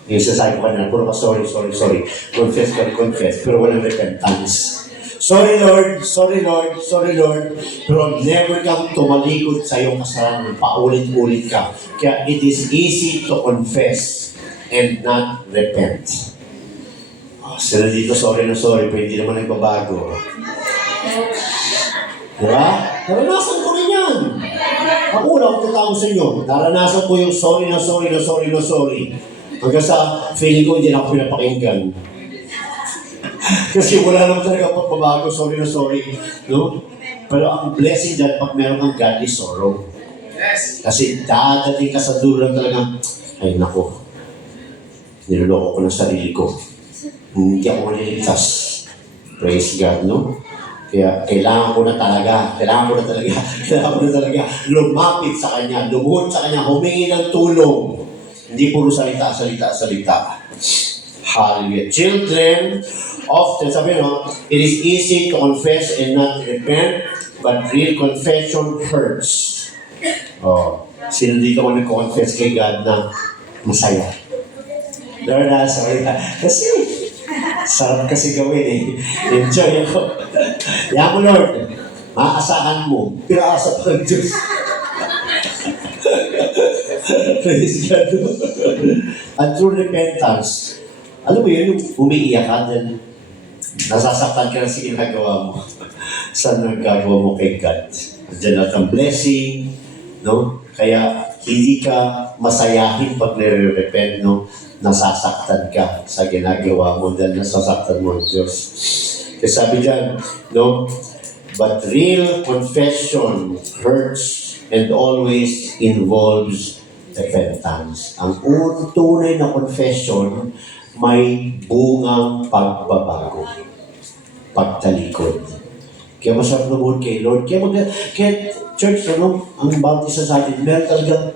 Yung sasabi ko kanina, puro ka sorry. Confess, pero walang repentance. Sorry Lord, pero never kang tumalikod sa iyong kasalanan. Paulit-ulit ka. Kaya it is easy to confess and not repent. Sila dito, sorry, pero hindi naman nagbabago. Diba? Naranasan ko rin yan. Ako wala akong tatawag sa inyo. Naranasan ko yung sorry. Hanggang sa feeling ko hindi na ako pinapakinggan. Kasi wala naman talaga pagbabago, sorry. No? Pero ang blessing dyan, pag meron kang godly sorrow. Kasi dadating ka sa dulo lang talaga, ay nako, niloloko ko ng sarili ko. Hindi ako maliligtas. Praise God, no? Kaya kailangan ko na talaga lumapit sa Kanya, lumuhod sa Kanya, humingi ng tulong. Hindi puro salita. Hallelujah. Children, often, sabi no, it is easy to confess and not repent, but real confession hurts. Sino dito ko nag-confess kay God na masaya? Lord, sorry na. Kasi, sarap kasi gawin eh. Enjoy ako. Yan mo, Lord. Maasahan mo. Pinaasa pa ng Diyos. Praise God. At true repentance, alam mo yun, yung umiiyak ka, then nasasaktan ka na sa ginagawa mo. Saan nagagawa mo kay God? Diyan natin ang blessing, no? Kaya hindi ka masayahin pag nire-repent, no? Nasasaktan ka sa ginagawa mo dahil nasasaktan mo ang Diyos. Kasi sabi dyan, no? But real confession hurts and always involves repentance. Ang tunay na confession may bungang pagbabago, pagtalikod. Kaya masarap naman kay Lord. Kaya church, ano, ang baptisa sa atin, meron talagang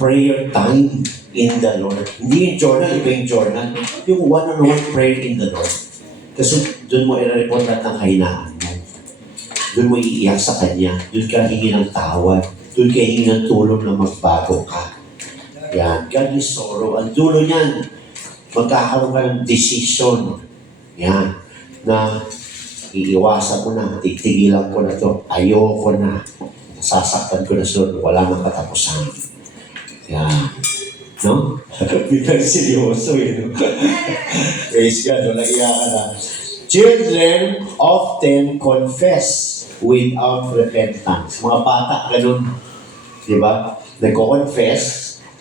prayer time in the Lord. Hindi yung journal, iba yung journal. Yung one-on-one prayer in the Lord. Kasi doon mo i-report lahat ng kahinaan mo. Doon mo iiyak sa Kanya. Doon ka hingi ng tawad. Doon ka hingi ng tulong na magbago ka. Yan. Godly sorrow. Ang dulo niyan, magkakaroon ka ng decision. Yan. Na iiwasan ko na, titigilan ko na to, ayoko na, sasaktan ko na sunod, wala nang katapusan. Yan. No? Biglang seryoso eh. No? Praise God, walang iyakan na. Children often confess without repentance. Mga bata, ganun. Di ba? Nagko-confess,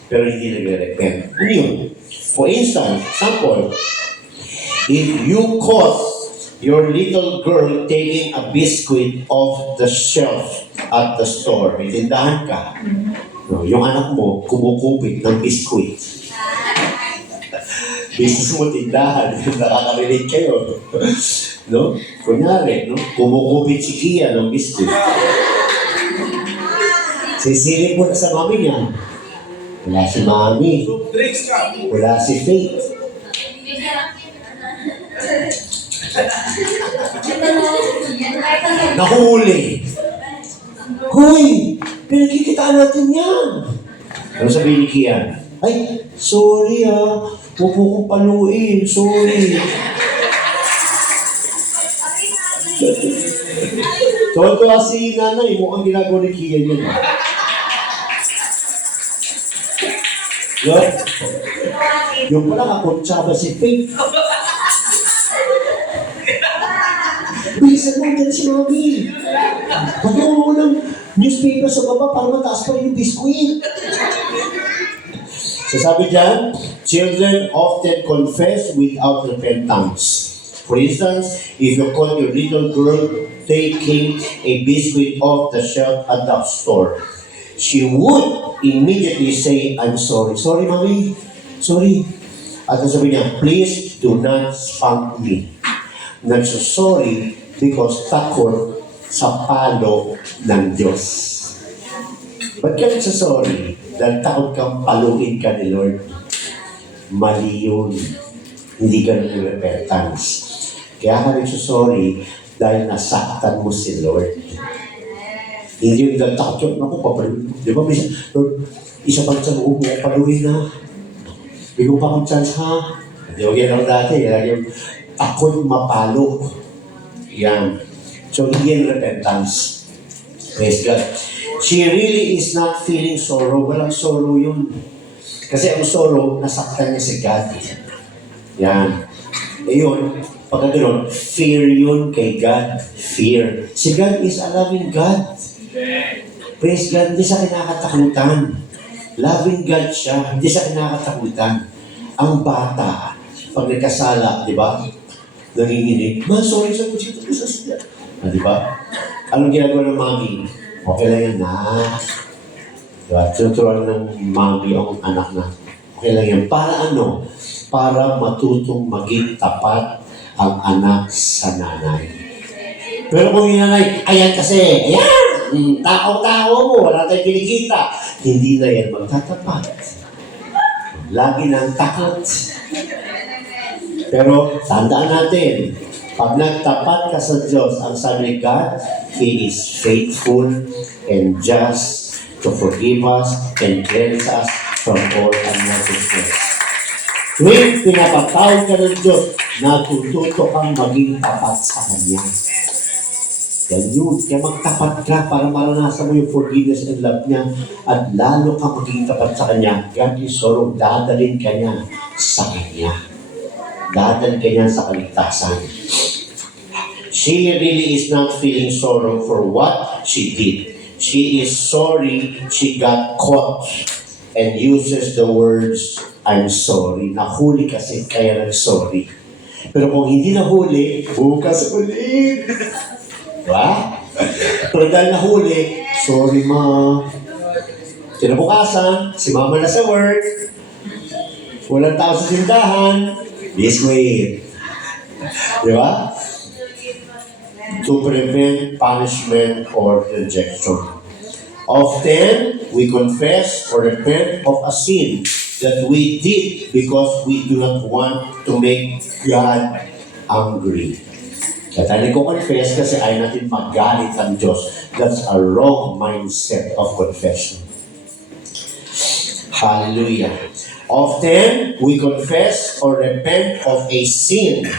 pero hindi nagre-repent. Ano yun? For instance, example, if you caught your little girl taking a biscuit off the shelf at the store. May tindahan ka. No, yung anak mo, kumukupit ng biskuit. Business mo, tindahan. Nakaka-relate kayo. No? Kunyari, no? Kumukupit si Kia ng biskuit. Sisilip mo na sa mami niya. Wala si mami. Wala si Faith. Nahuli. Hoy! Pinagkikitaan natin yan. Ano sabihin ni Kian? Ay, sorry huwag po kong paluin. Sorry. Tonto si nanay, mukhang ginagawa ni Kian yan. No? Yung pala kakontsaba si Faith. Bilisan mo dyan si Mami. Pagkaw mo ng newspaper sa baba para mataas pa rin yung biskuit. So sabi dyan, children often confess without repentance. For instance, if you caught your little girl taking a biscuit off the shelf at the store, she would immediately say, I'm sorry. Sorry, Mami. Sorry. At sabi niya, please do not spank me. Nagsasorry because takot sa palo ng Diyos. Ba't ka nagsasorry? Dahil takot kang paluin ka ni Lord. Mali yun. Hindi ka ng repentance. Kaya ka nagsasorry dahil nasaktan mo si Lord. Hindi yung dahil takot yun. Ako, papaluin mo. Di ba? Lord, isa pang sa buong mo, paluin na. Bigong pa akong chance, ha? Hindi ko yan ako dati. Yung takot mapalo. Yan. So, hindi yan repentance. Praise God. She really is not feeling sorrow. Walang sorrow yun. Kasi ang sorrow, nasaktan niya si God. Yan. E yun, pagka gano'n, fear yun kay God. Fear. Si God is a loving God. Praise God, hindi siya kinakatakutan. Loving God siya, hindi siya kinakatakutan. Ang bata, pag nagkasala, di ba? Nanginginig, sorry sa musito ko sa sila. Di ba? Anong ginagawa ng mami? Okay lang yan, na. Di ba? Tuturuan ng mami ang anak na. Okay lang yan. Para ano? Para matutong maging tapat ang anak sa nanay. Pero kung yung nanay, ayan kasi, ayan! Tao-tao mo, wala tayong kinikita. Hindi na yan magtatapat. Lagi nang takot. Pero tandaan natin, pag nagtapat ka sa Diyos, ang sabi ni God, He is faithful and just to forgive us and cleanse us from all unrighteousness. Tuwing pinapatawag ka ng Diyos, natututo kang maging tapat sa Kanya. Yan yun. Kaya magtapat ka para maranasan mo yung forgiveness and love niya at lalo kang maging tapat sa Kanya. God is sorrow, dadalhin ka niya sa Kanya. Dadalhin ka niya sa kaligtasan. She really is not feeling sorrow for what she did. She is sorry she got caught and uses the words, I'm sorry. Nahuli kasi kaya nag-sorry. Pero kung hindi nahuli, bukas ulit. Diba? Pero dahil nahuli, sorry ma. Kinabukasan, si mama na sa work. Walang tao sa tindahan. Biscuit. Diba? To prevent punishment or rejection. Often, we confess or repent of a sin that we did because we do not want to make God angry. Kaya tayo nagko-confess kasi ayaw natin magalit ang Diyos. That's a wrong mindset of confession. Hallelujah. Often, we confess or repent of a sin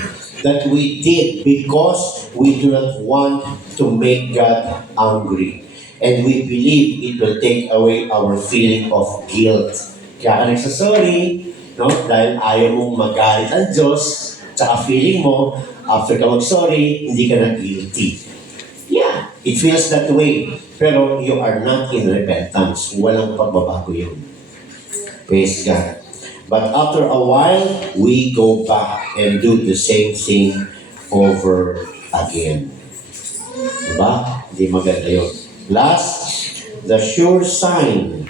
that we did because we do not want to make God angry. And we believe it will take away our feeling of guilt. Kaya ka nagsasorry, no? Dahil ayaw mong magalit ang Diyos, tsaka feeling mo, after ka mag-sorry, hindi ka na guilty. Yeah, it feels that way. Pero you are not in repentance. Walang pagbabago yun. Praise God. But after a while, we go back and do the same thing over again. Diba? Hindi maganda yun. Last, the sure sign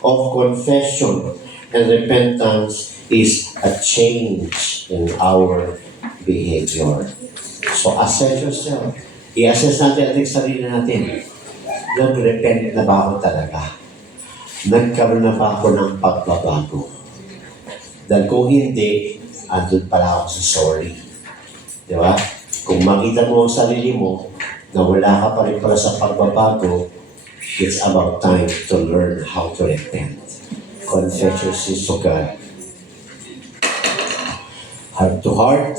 of confession and repentance is a change in our behavior. So assess yourself. I-assess natin ating sarili natin. Nag-repent na ba ako talaga? Nagkaroon na ba ako ng pagbabago? Dahil kung hindi, andun pala ako sa sorry. Di ba? Kung makita mo ang sarili mo, na wala ka pa rin pala sa pagbabago, it's about time to learn how to repent. Confess your sins to God. Heart to heart,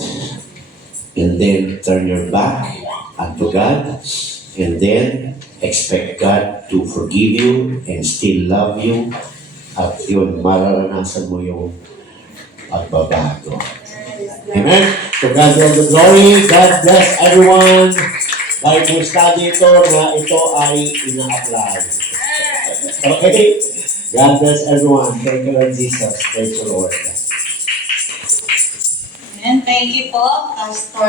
and then turn your back unto God, and then expect God to forgive you and still love you, at yun, mararanasan mo yung pagbabago. Amen? To God be all the glory. God bless everyone. Bible study ito na ito ay ina-apply. Okay? God bless everyone. Thank you, Lord Jesus. Praise the Lord. And thank you po, Pastor.